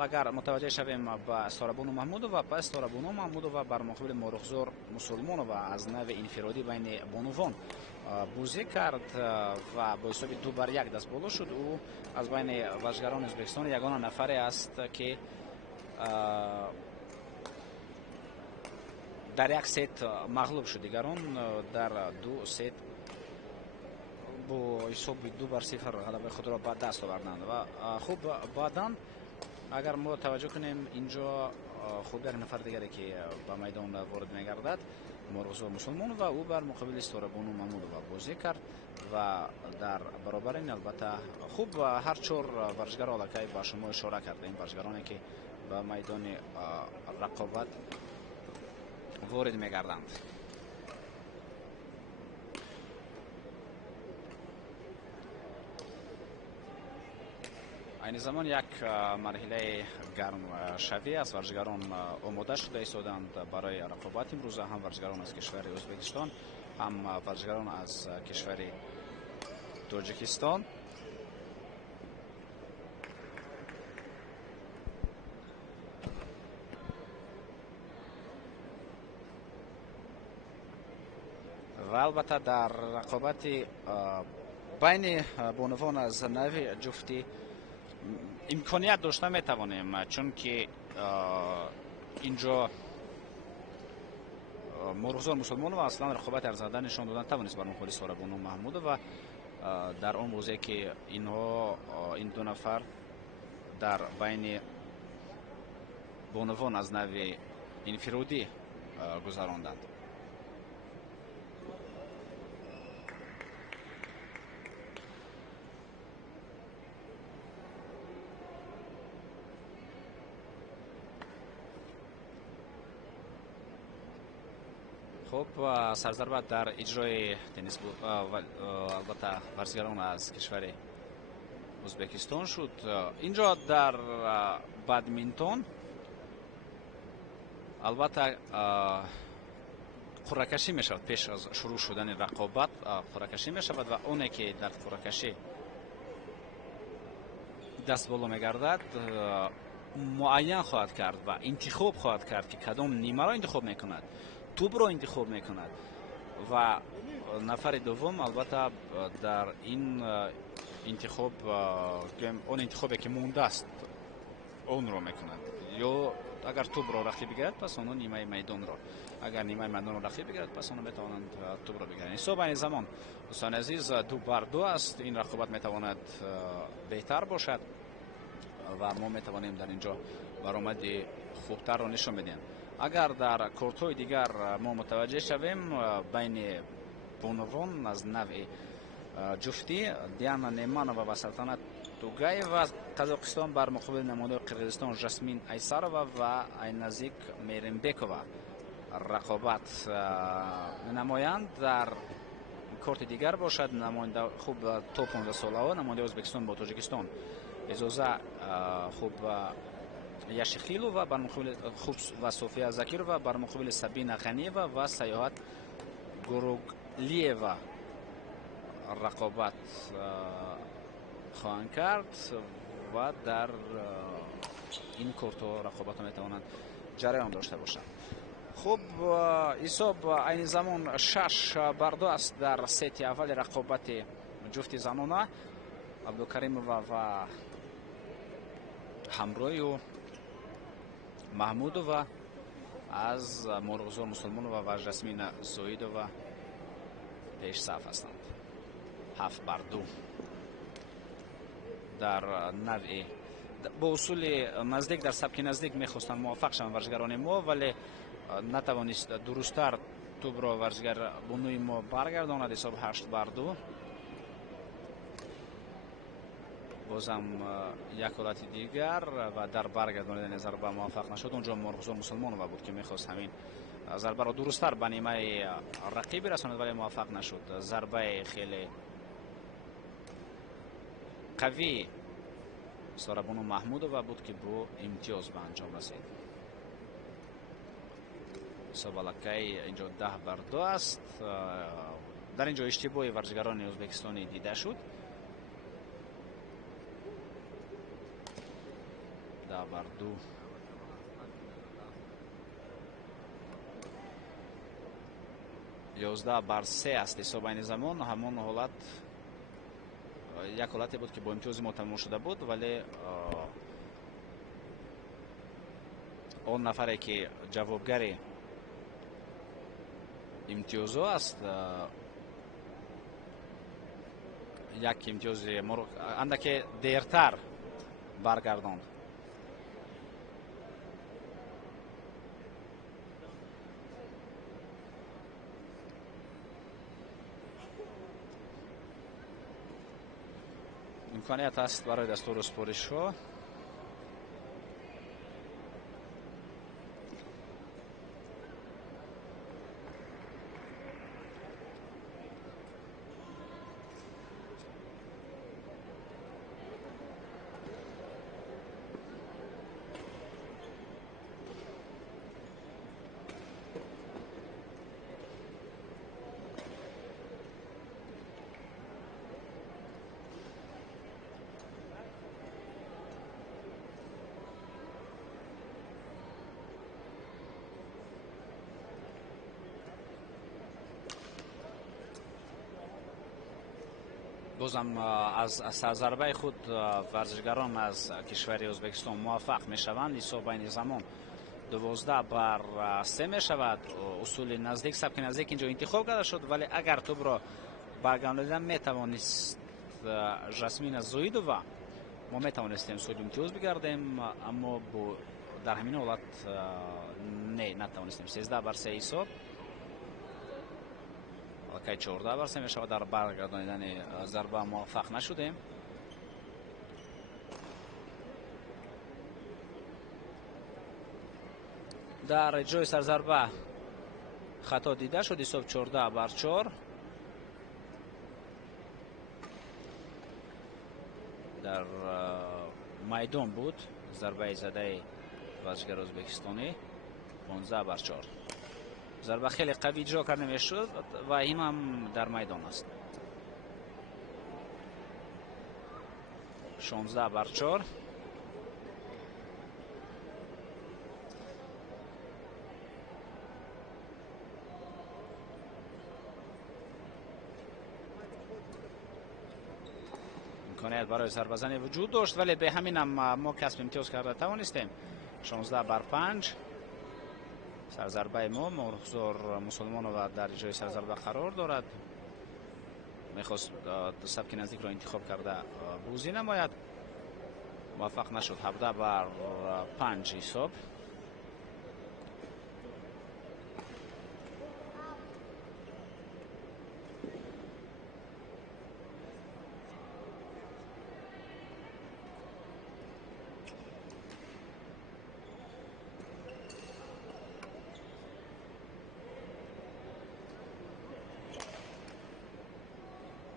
اگر متوجه شویم با سارابونو محمودova، پس سارابونو محمودova بر مقابل مرغزور مسلمانova از نوع انفرادی بین بانوان بازی کرد و با حساب 2-1 دست بالا شد. او از بین ورزشگران ازبکستان یگانه نفری است که در یک ست مغلوب شد. دیگران در 2 ست با حساب 2-0 غلبه خود را به دست آوردند. و خوب بعداً اگر ما توجه کنیم اینجا خوب یک نفر دیگری که به میدان وارد میگردد مرغزور مسلمانova او بر مقابل سارابونو محمودova بازی کرد و در برابر این البته خوب هر چهار ورزشگر الکی با شما اشاره کرده، این ورزشگرانی که به میدان رقابت وارد میگردند. این زمان یک مرحله گرم شوی است. ورزشگران آماده شده ایستادند برای رقابت امروز، هم ورزشگران از کشور ازبکستان هم ورزشگران از کشور تاجیکستان. و البته در رقابت بین بانوان از نوع جفتی امکانیت داشته میتوانیم، چون که اینجا مرغزور مسلمانova اصلا رقابت ارزنده نشان دادن توانست بر مقابل سارابونو محمودova در آن بازی که اینها این دو نفر در بین بانوان از نوع انفرادی گذراندند. خب سرضربه در اجرای تنیس البته ورزشگران از کشور ازبکستان شد. اینجا در بدمینتون البته قرعه‌کشی می شود. پیش از شروع شدن رقابت قرعه‌کشی می شود و اونی که در قرعه‌کشی دست بالا می گردد معین خواهد کرد و انتخاب خواهد کرد که کدام نیمه را انتخاب می کند، توپ را انتخاب می کند و نفر دوم البته در این انتخاب اون انتخابی که مونده است اون را می کند. یا اگر توپ را رقیب بگیرد پس اون نیمه میدان را، اگر نیمه میدان را رقیب بگیرد پس اون میتوانند توپ را بگیرند. حساب این زمان دوستان عزیز 2-2 است. این رقابت میتواند بهتر باشد و ما میتوانیم در اینجا برآمد خوبتر را نشان بدیم. اگر در کورت‌های دیگر ما متوجه شویم بین بانوان از نوع جفتی دیانا نیمانووا و سلطنت توگایوا قزاقستان بر مقابل نماینده قرقیزستان جاسمین ایسارова و اینازیک میرنبکova رقابت نمایند. در کورت دیگر باشد نماینده خوب توپ 15 ساله نماینده ازبکستان با تاجیکستان اجازه خوب یاشخیلووا بر مقابل خوب و صوفیا زکیرova بر مقابل سابینا غنیeva و سیاحت گروگلیeva رقابت خواهند کرد و در این کورت رقابت میتوانند جریان داشته باشند. خوب حساب این زمان 6-2 است در ست اول رقابت جفت زنانه. عبدالکریمова و همراهی و محمودova از مرغزار مسلمانova و جاسمین زویدova پیش صف هستند. 7-2 در نوع با اصول نزدیک در سبک نزدیک میخواستند موفق شوند ورزشگران ما، ولی نتوانست درستتر توپ را ورزشگر بانوی ما برگرداند. حساب 8-2. بازم یک حالت دیگر و در برگرداندن ضربه موفق نشد. اونجا مرغزار مسلمانova بود که میخواست همین ضربه را درستتر به نیمه رقیب رساند ولی موفق نشد. ضربه خیلی قوی ساربانو محمودova بود که با امتیاز به انجام رسید. سوالکای اینجا 10-2 است. در اینجا اشتباه ورزشگران ازبکستانی دیده شد. 10-2 11-3 است حساب این زمان. همان حالت یک حالتی بود که با امتیاز ما تمام شده بود، ولی اون نفری که جوابگری امتیاز است یک امتیاز اندک دیرتر برگرداند. امکانیت است برای دستور سپارش ها. بازم از ضربه خود ورزشگران از کشور ازبکستان موفق می شوند. حساب این زمان 12-3 می شود. اصول نزدیک سبک نزدیک اینجا انتخاب کرده شد، ولی اگر توپ را برگرداندن می توانست جاسمین زویدova ما می توانستیم صاحب امتیاز بگردیم، اما در همین حالت نتوانستیم. 13-3 حساب که 14-3 می شود. در برگرداندن ضربه موفق نشدیم. در جای سرضربه خطا دیده شد. حساب 14-4 در میدان بود. ضربه زده ورزشگر ازبکستانی 15-4. ضربه خیلی قوی اجرا کرده میشد و این هم در میدان است. 16-4. امکانیت برای ضربه زنی وجود داشت، ولی به همین هم ما کسب امتیاز کرده توانستیم. 16-5 سرضربه ما. مرغزار مسلمانova در جای سرضربه قرار دارد. میخواست سبک نزدیک را انتخاب کرده بازی نماید، موفق نشد. 17-5 حساب.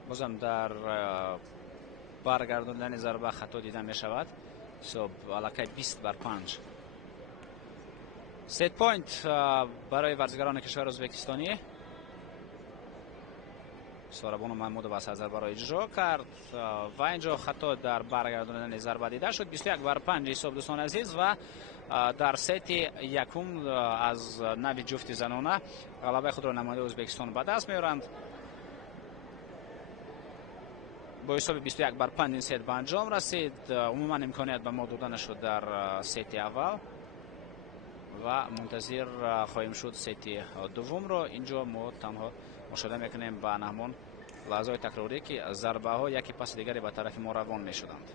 بازم در برگرداندن ضربه خطا دیده می شود. حساب علاقه 20 بر 5. ست پوینت برای ورزشکاران کشور ازبکستانی. سورابون محمودوف از ضربه را اجرا کرد و اینجا خطا در برگرداندن ضربه دیده شد. 21 بر 5 حساب دوستان عزیز و در ست یکم از نوی جفت زنانه غلبه خود را نماینده ازبکستان به دست میارند. با حساب 21 بر 5 این ست به انجام رسید. عموما امکانیت به ما داده نشد در ست اول و منتظر خواهیم شد ست دوم را. اینجا ما تنها مشاهده میکنیم به نهمان لحظه تکراری که ضربه ها یکی پس دیگری به طرف ما روان می شدند.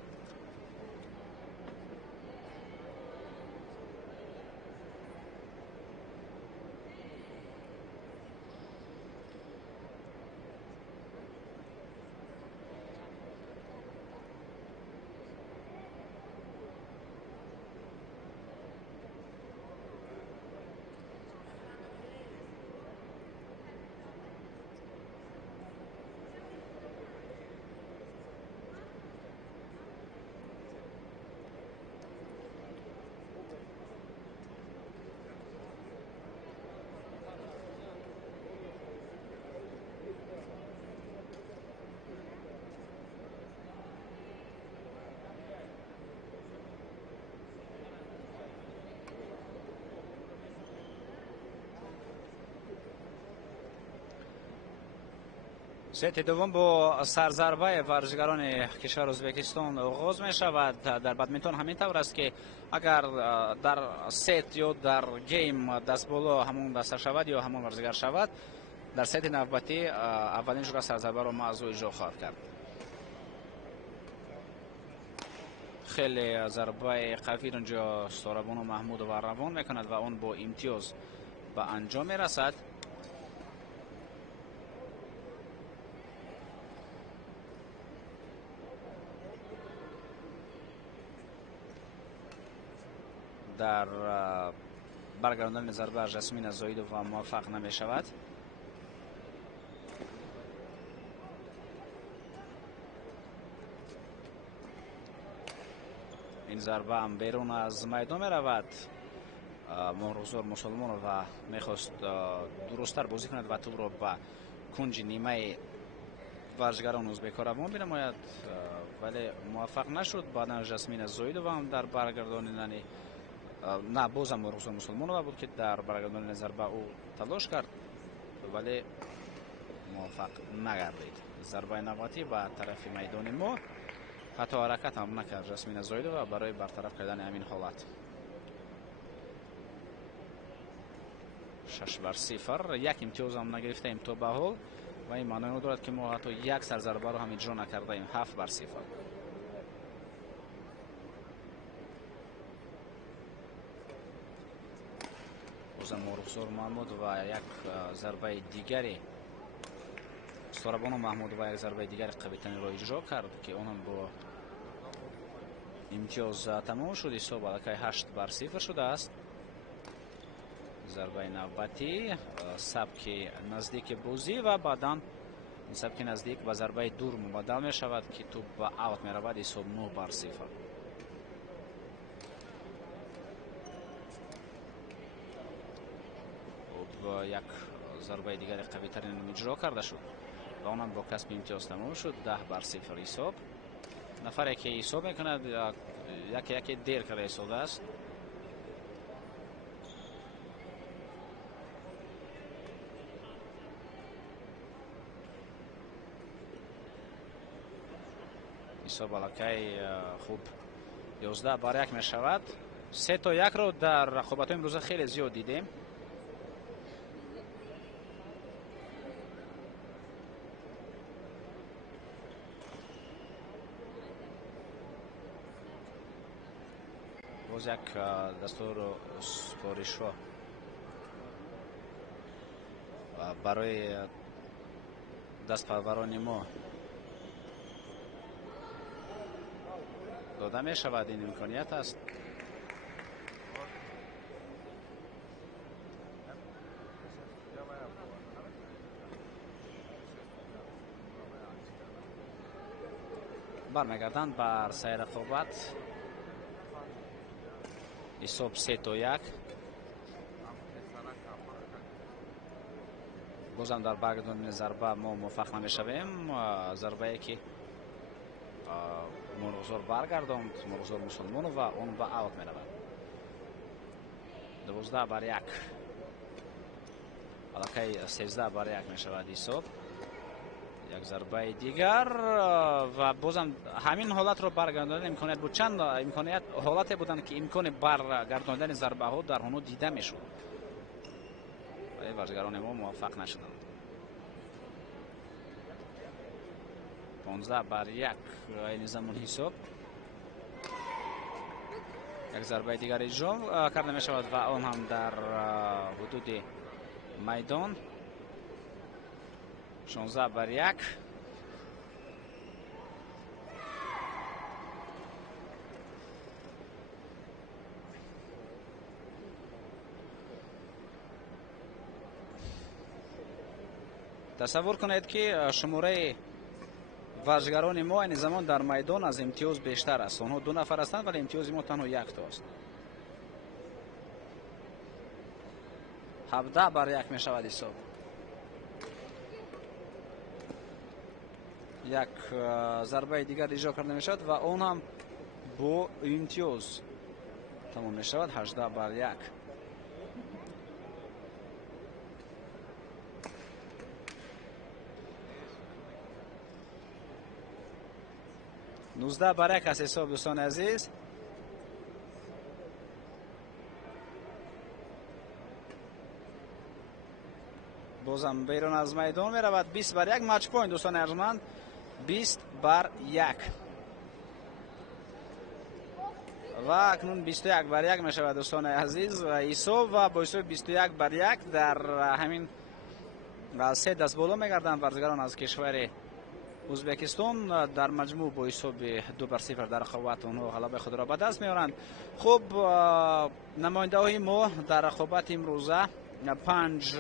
ست دوم با سرضربه ورزشکاران کشور ازبکستان آغاز می شود. در بدمینتون همین طور است که اگر در ست یا در گیم دست بالا همون دست شود یا همون ورزشکار شود، در ست نوبتی اولین جور سرضربه را ما از او اجرا خواهد کرد. خیلی ضربه قوی اونجا سورابون محمودوف روان میکند و اون با امتیاز به انجام میرسد. در برگرداندن ضربه جسمین زایدوف موفق نمی شود. این ضربه هم بیرون از میدان می رود. مهرزور مسلمانوف میخواست درستتر بازی کند و توپ را به کنج نیمه ورزشکاران ازبک روان بنماید ولی موفق نشد. بعدا جسمین زایدوف هم در برگرداندن نه بازم مهرزور مسلمانوف بود که در برگرداندن ضربه او تلاش کرد ولی موفق نگردید. ضربه نوبتی به طرف میدان ما. حتی حرکت هم نکرد جسمین زایدوف برای برطرف کردن همین حالت. 6 بر 0. یک امتیاز هم نگرفته ایم تا به حال و این معنی دارد که ما حتی یک سرضربه رو هم اجرا نکرده ایم. 7 بر 0. بازم مهرزور محمود و یک ضربه دیگری سورابون محمود و یک ضربه دیگر قوی ترین را اجرا کرد که اونم با امتیاز تمام شد. حساب علاقه 8 بر 0 شده است. ضربه نوبتی سبک نزدیک بازی و بعدا سبک نزدیک به ضربه دور مبدل می شود که توپ به اوت می رود. حساب 9 بر 0. یک ضربه دیگر قوی ترین اجرا کرده شد و اونم با کسب امتیاز تمام شد. 10 بر 0 حساب. نفری که حساب میکند یکی دیر کرده حساب است. حساب علاقه خوب 11 بر 1 می شود. 3 تا 1 رو در رقابت امروزه خیلی زیاد دیدیم. باز یک دستور سپارش‌ها برای دستپروران ما داده می شود. این امکانیت است. برمیگردند بر سیر رقابت. حساب 3-1. بازم در برگرداندن ضربه ما موفق نمیشویم. ضربه‌ای که مرغزور برگرداند، مرغزور مسلمانو و اون به اوت میرود. 12-1. الکی 13-1 میشود حساب. یک ضربه دیگر و بازم همین حالت رو برگرداندن امکانیت بود. چند امکانیت حالتی بودند که امکان برگرداندن ضربه ها در اونها دیده میشد، ولی بازیگران ما موفق نشدند. 15-1 این زمان حساب. یک ضربه دیگر اجرا کرده می شود و آن هم در حدود میدان. 16-1. تصور کنید که شماره ورزشگران ما این زمان در میدان از امتیاز بیشتر است. آنها 2 نفر هستند ولی امتیاز ما تنها 1 تا است. 17-1 می شود حساب. یک ضربه دیگر اجرا کرده می شود و اون هم با امتیاز تمام می شود. 18-1. 19-1 است حساب دوستان عزیز. بازم بیرون از میدان می رود. 20-1 مچ پوینت دوستان ارجمند. 20-1 و اکنون 21-1 می شود دوستان عزیز حساب و با حساب 21-1 در همین 3 دست بالا می گردند ورزشگران از کشور ازبکستان. در مجموع با حساب 2-0 در رقابت اونها غلبه خود را به دست میارند. خب نماینده های ما در رقابت امروزه 5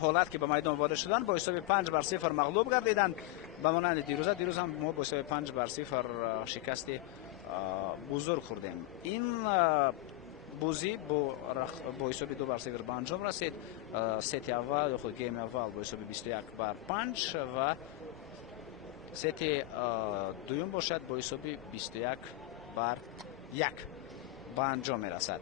حالت که به میدان وارد شدن با حساب 5-0 مغلوب گردیدند. به مانند دیروز هم ما با حساب 5-0 شکست بزرگ خوردیم. این بازی با حساب 2-0 به انجام رسید. ست اول خود گیم اول با حساب 21-5 و ست دوم باشد با حساب 21-1 به انجام می رسد.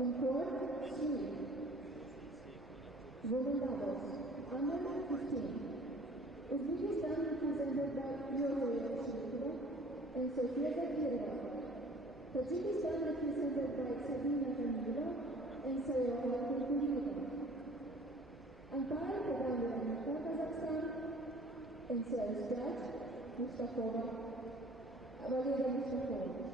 On court, C. Volundados, under 15. Uzbekistan represented by Yoria Shikova and Sofia Zakirova. Tajikistan represented by Sabina Hamidova and Sayora Kurkulova. Umpire Kazakhstan, Inside stretch, Mustafova, Valera Mustafova.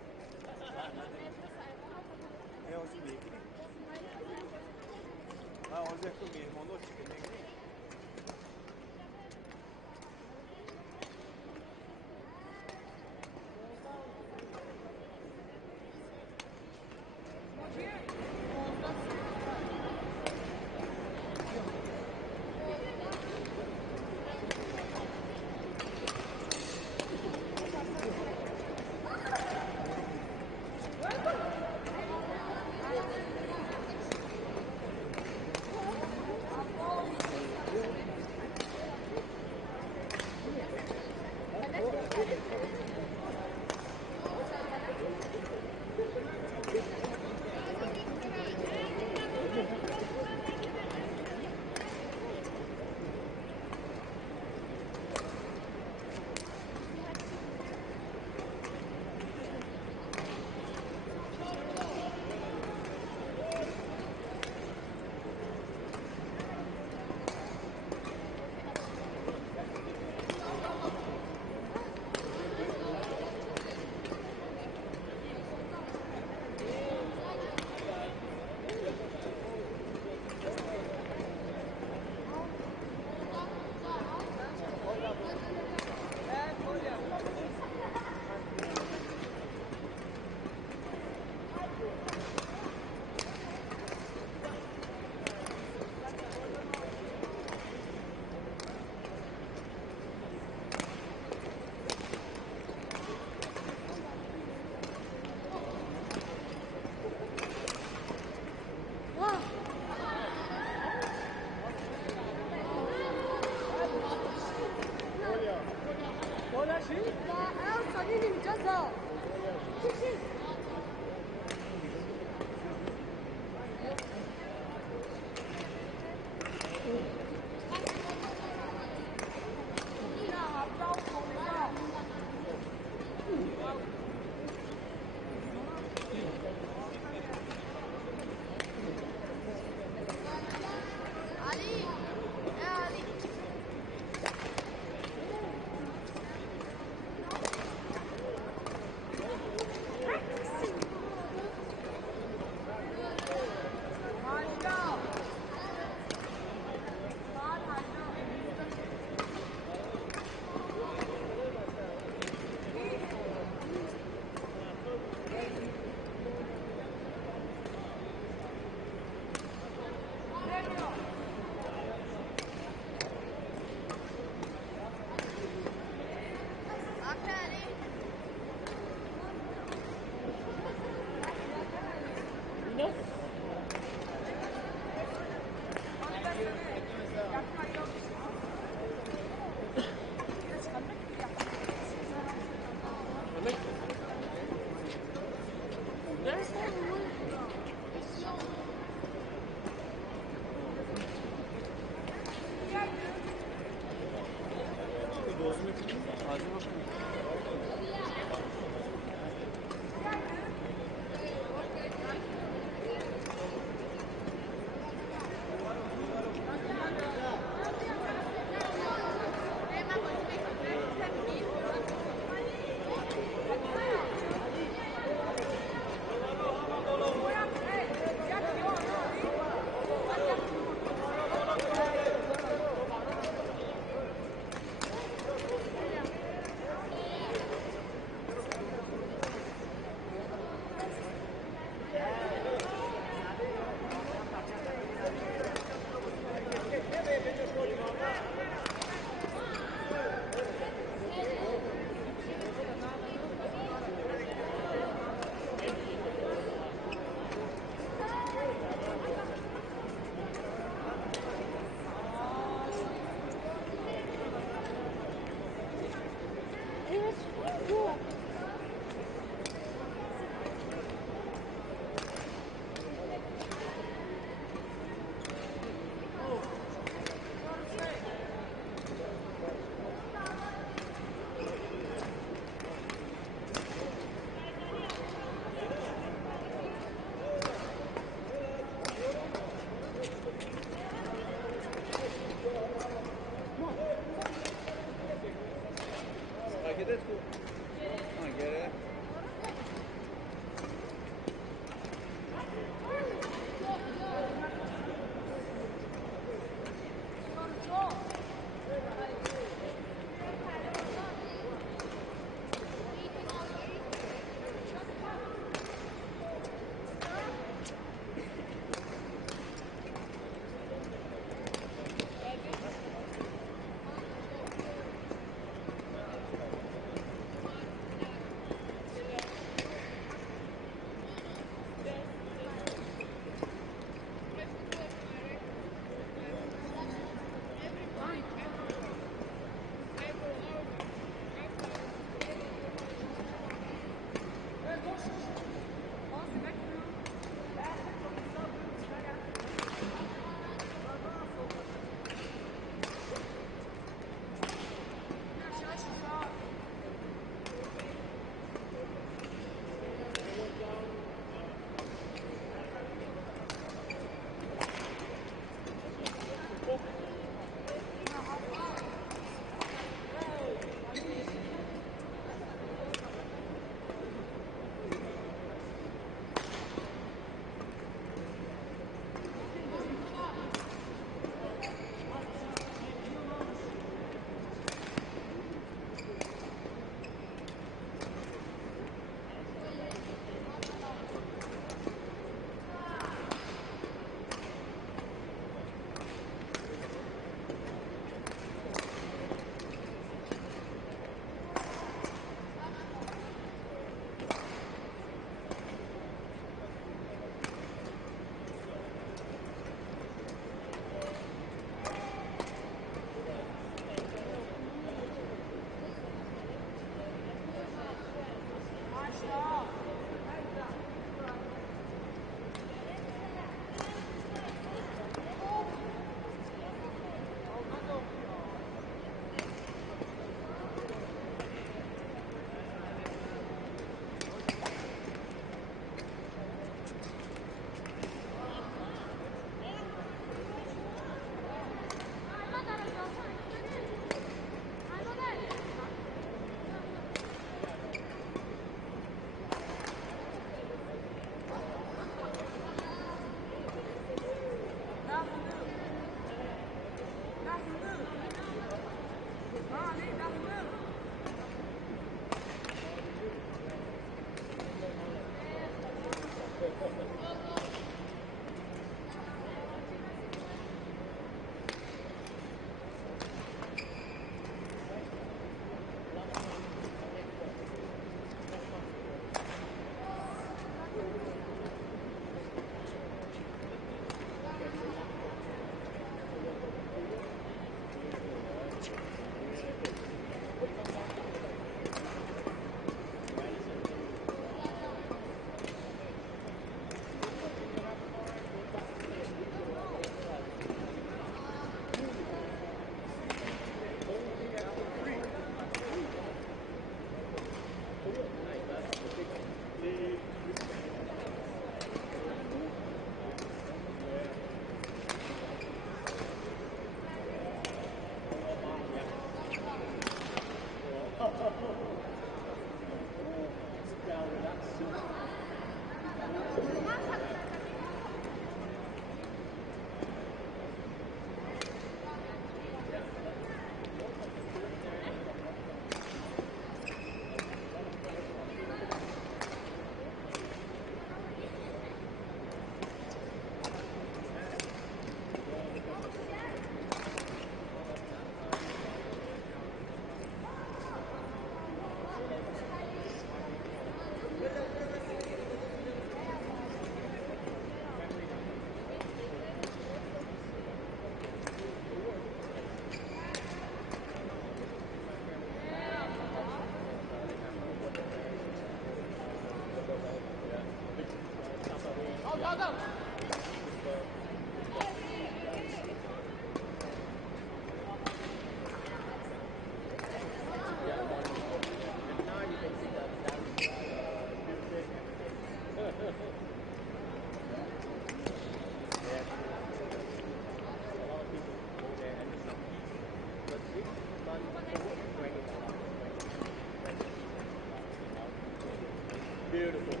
Beautiful.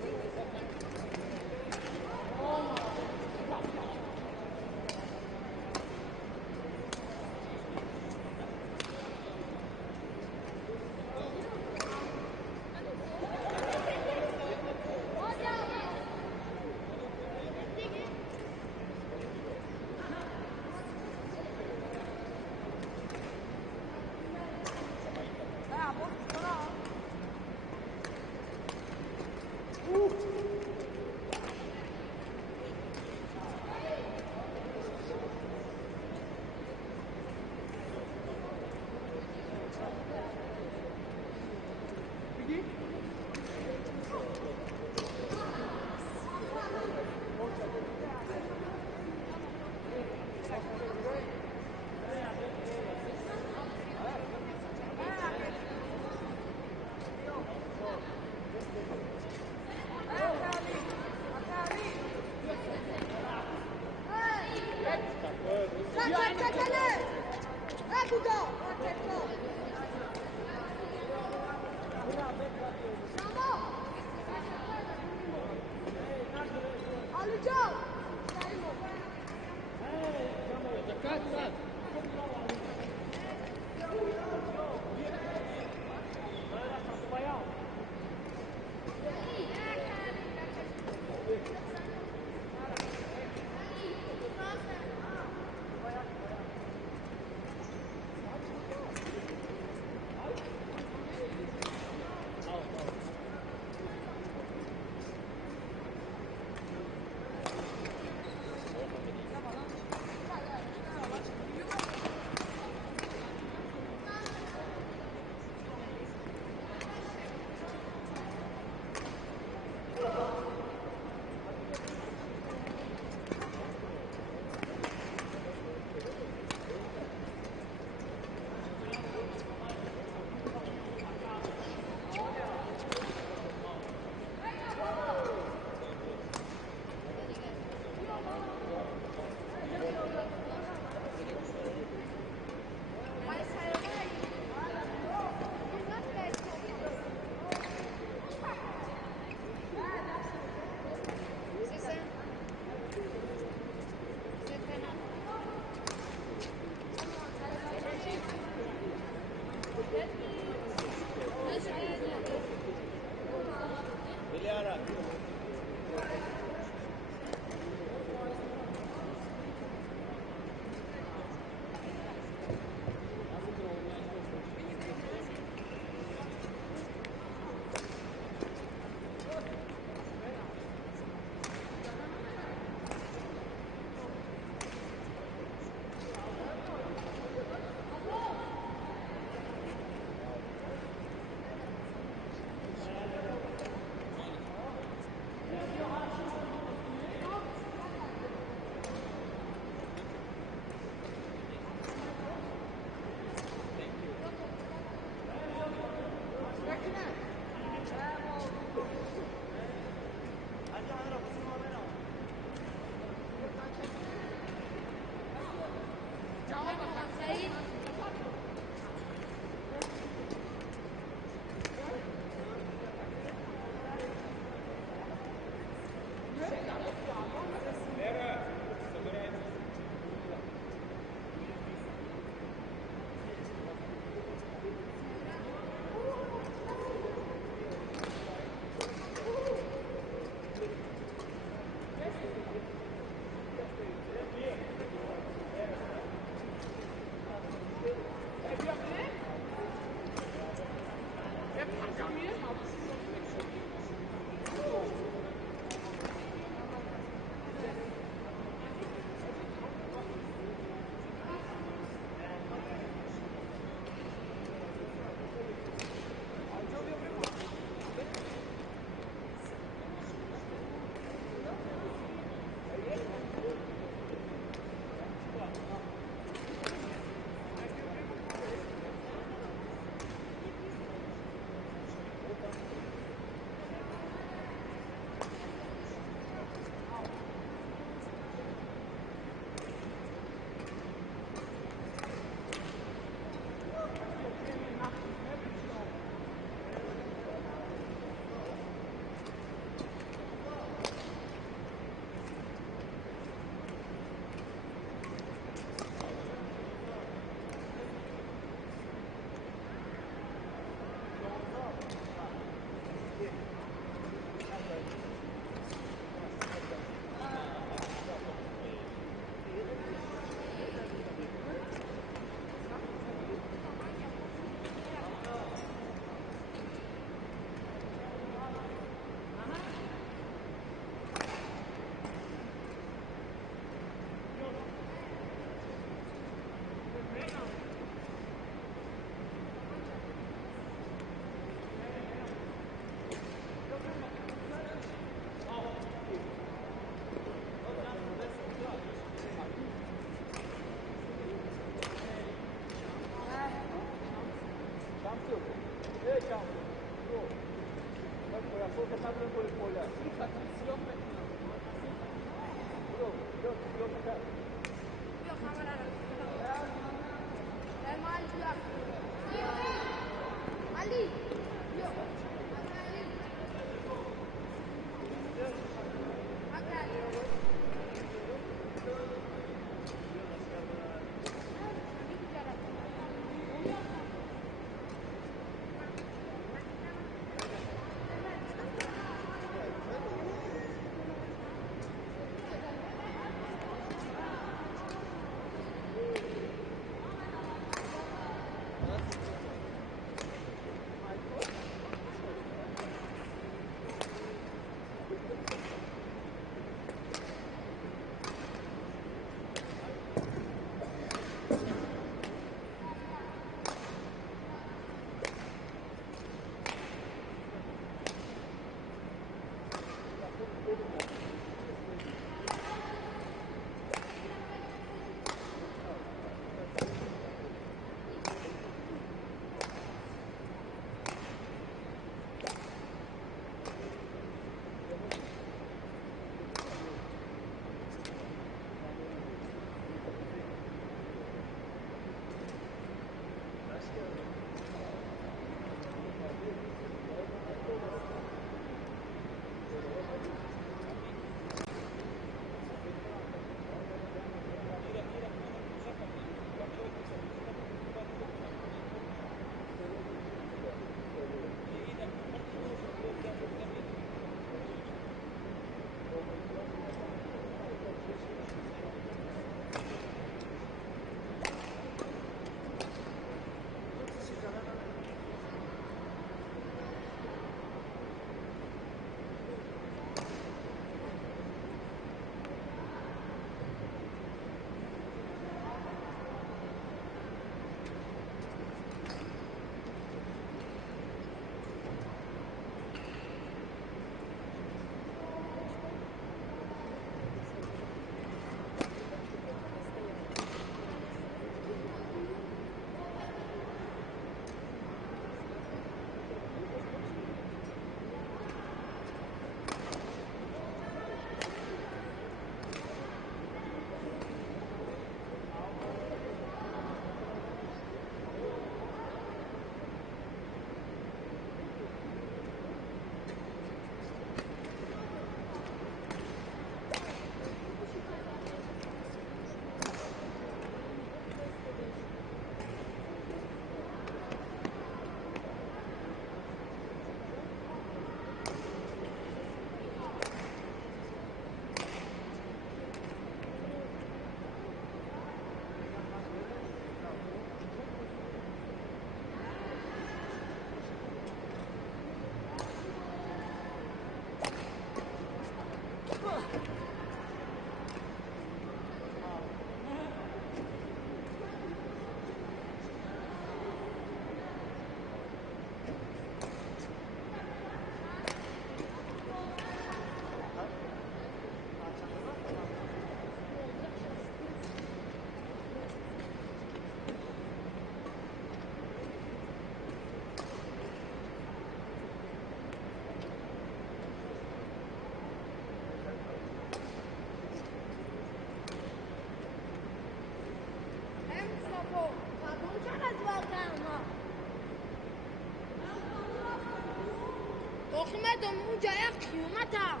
Oxumadım, ucaya qiyamata.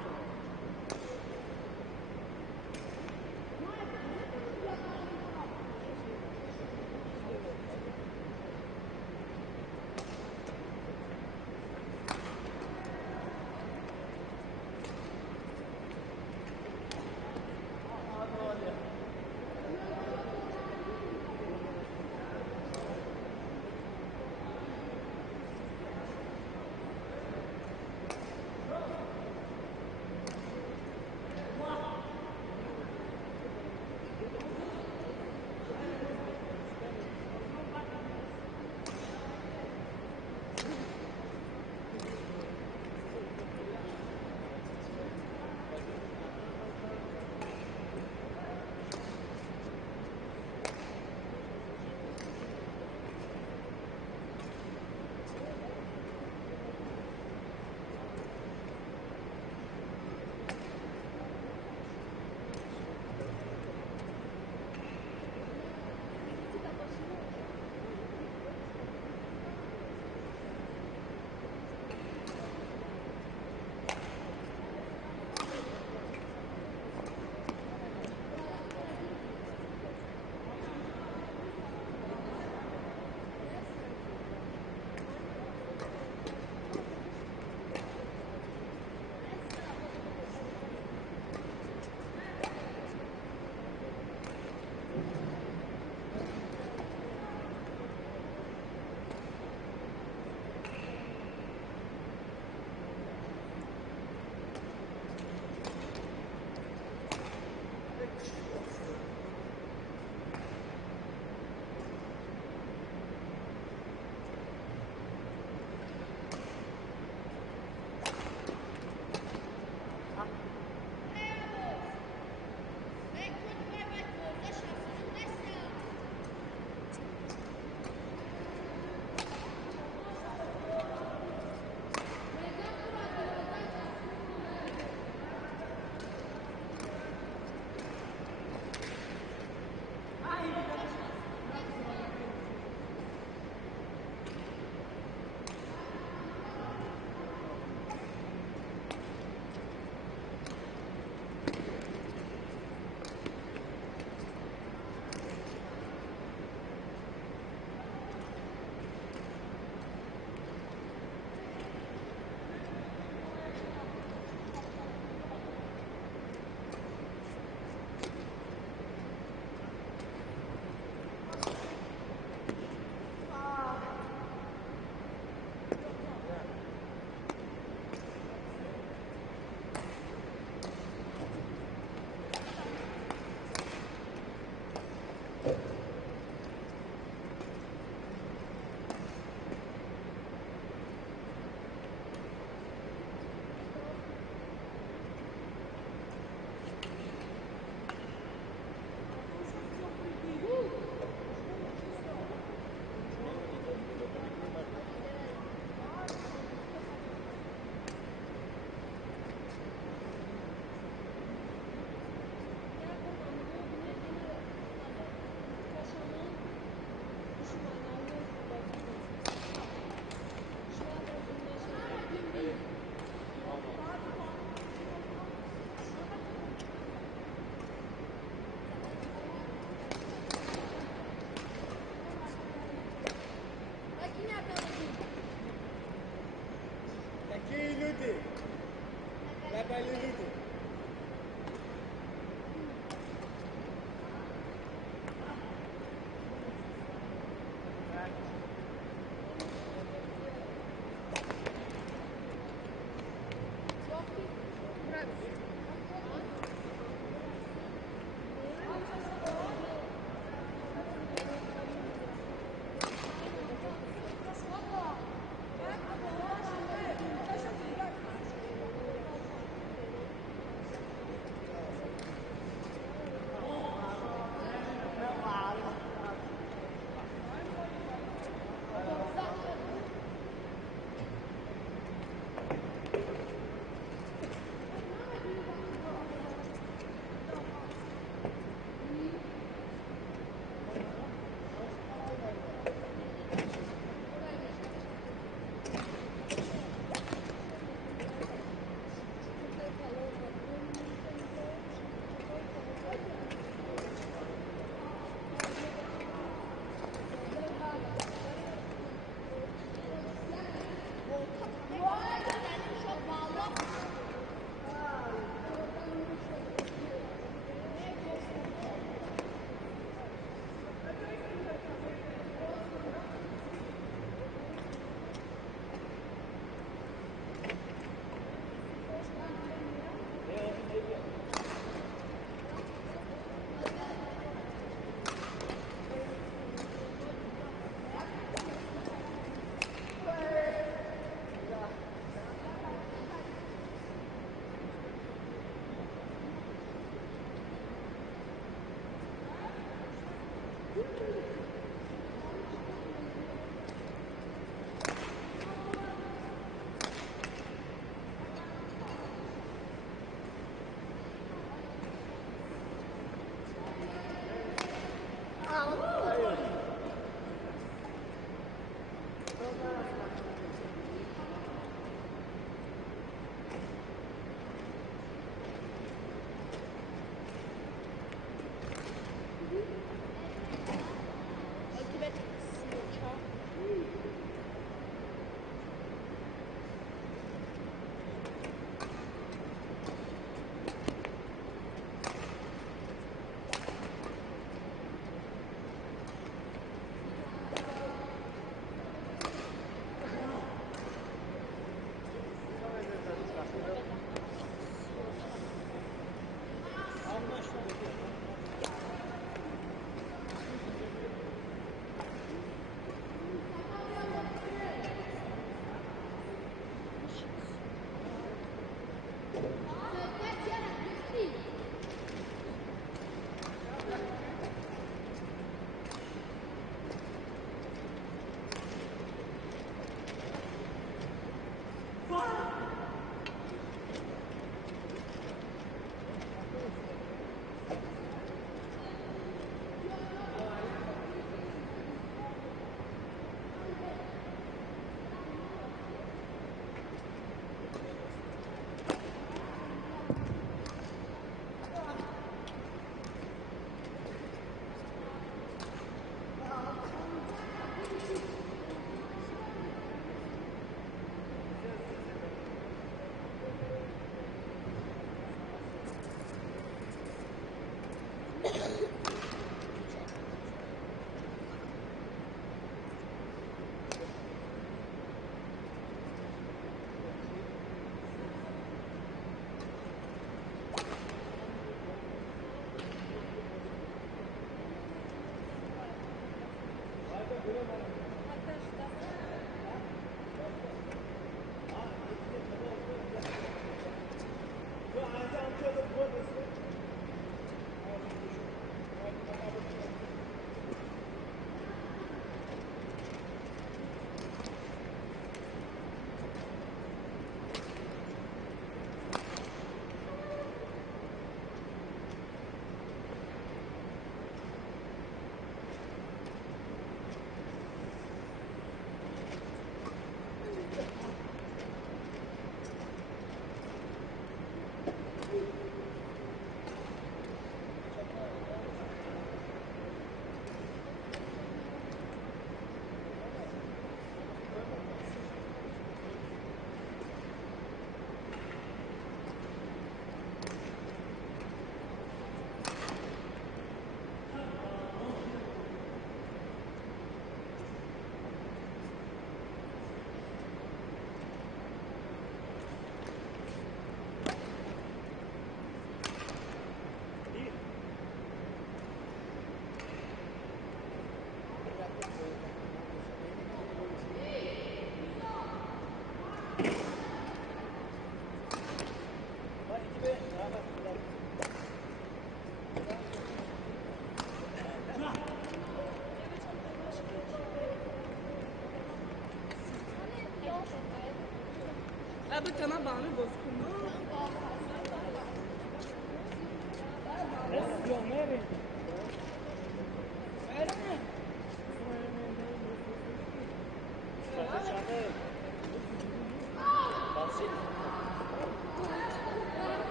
Abi tamam bana bozkun.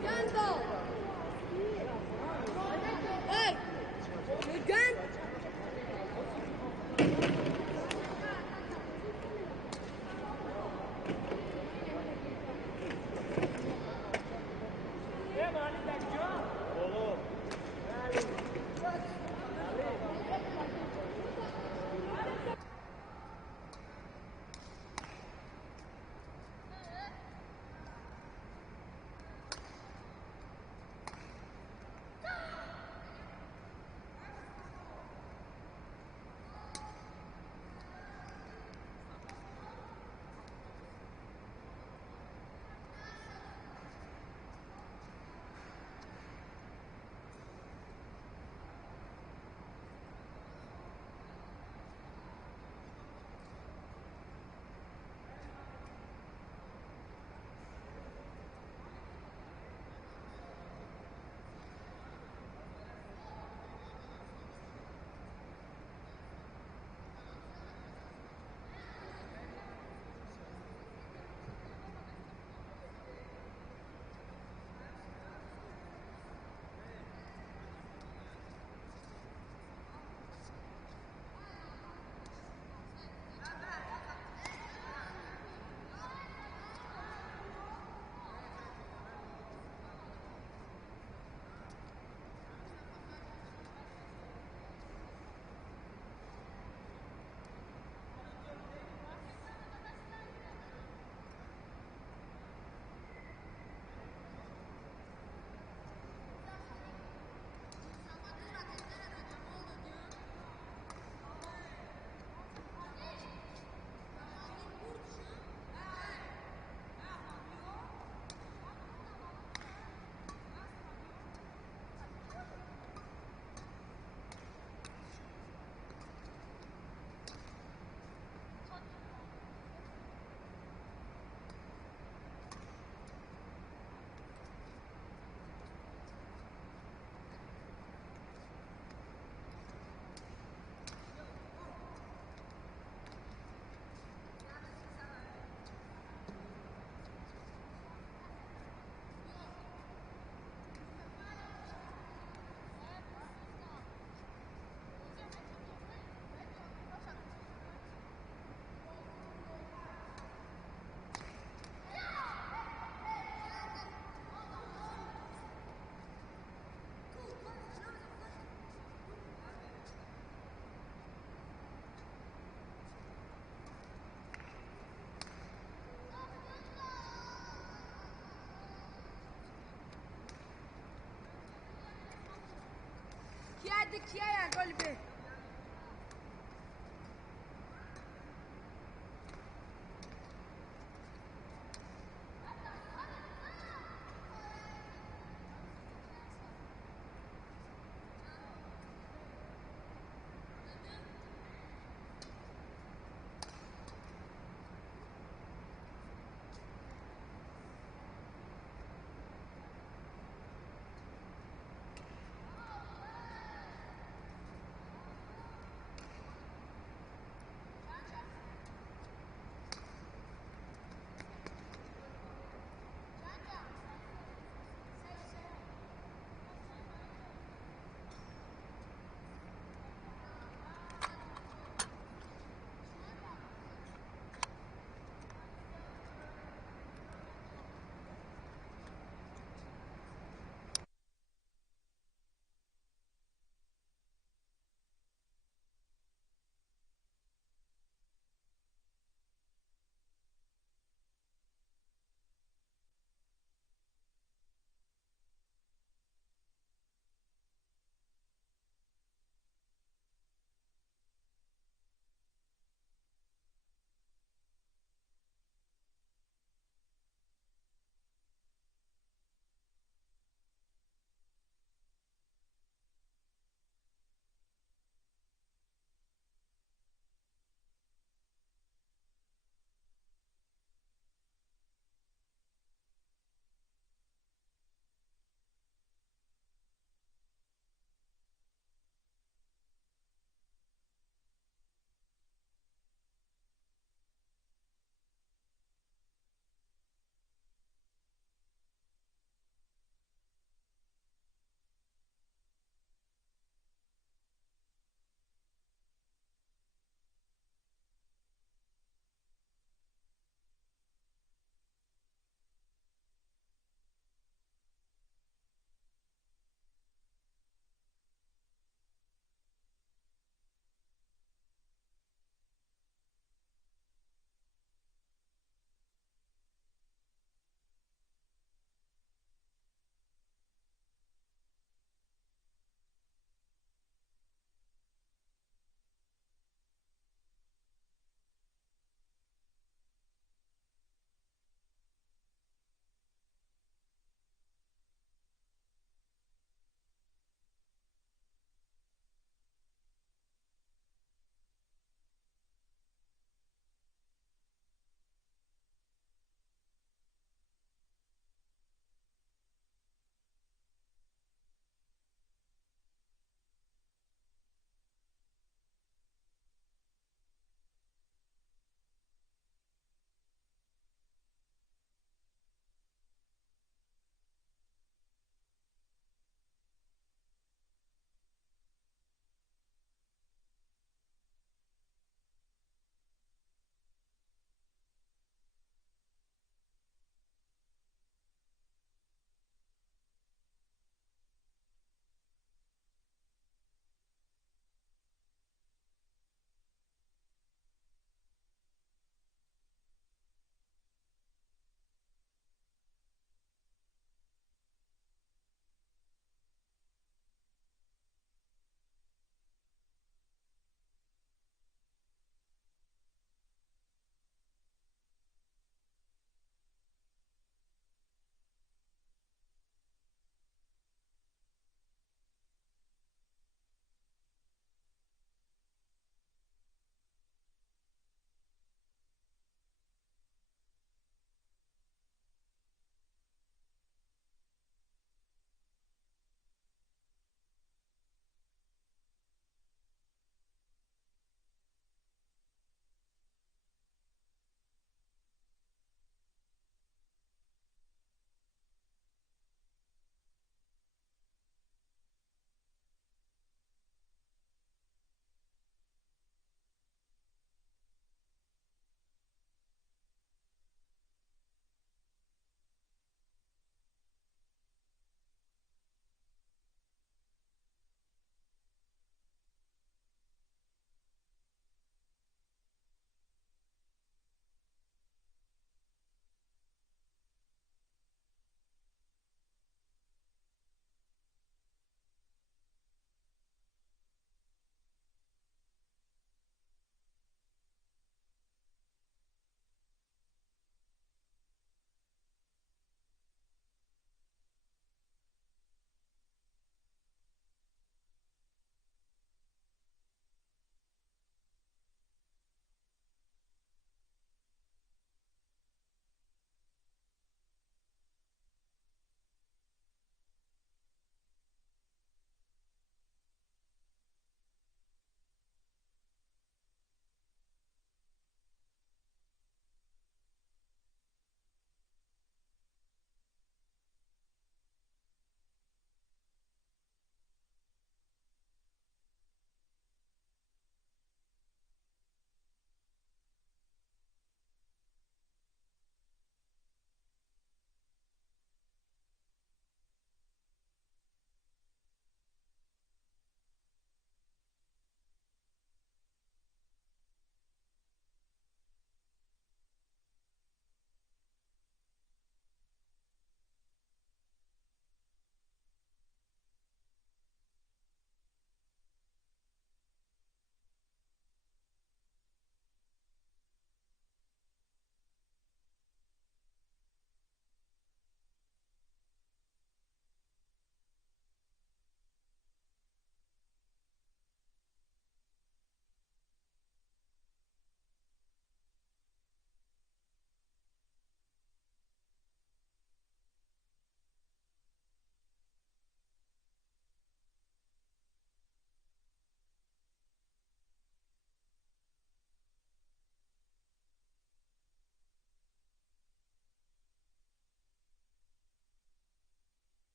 Gandalf! دکیه یا گل به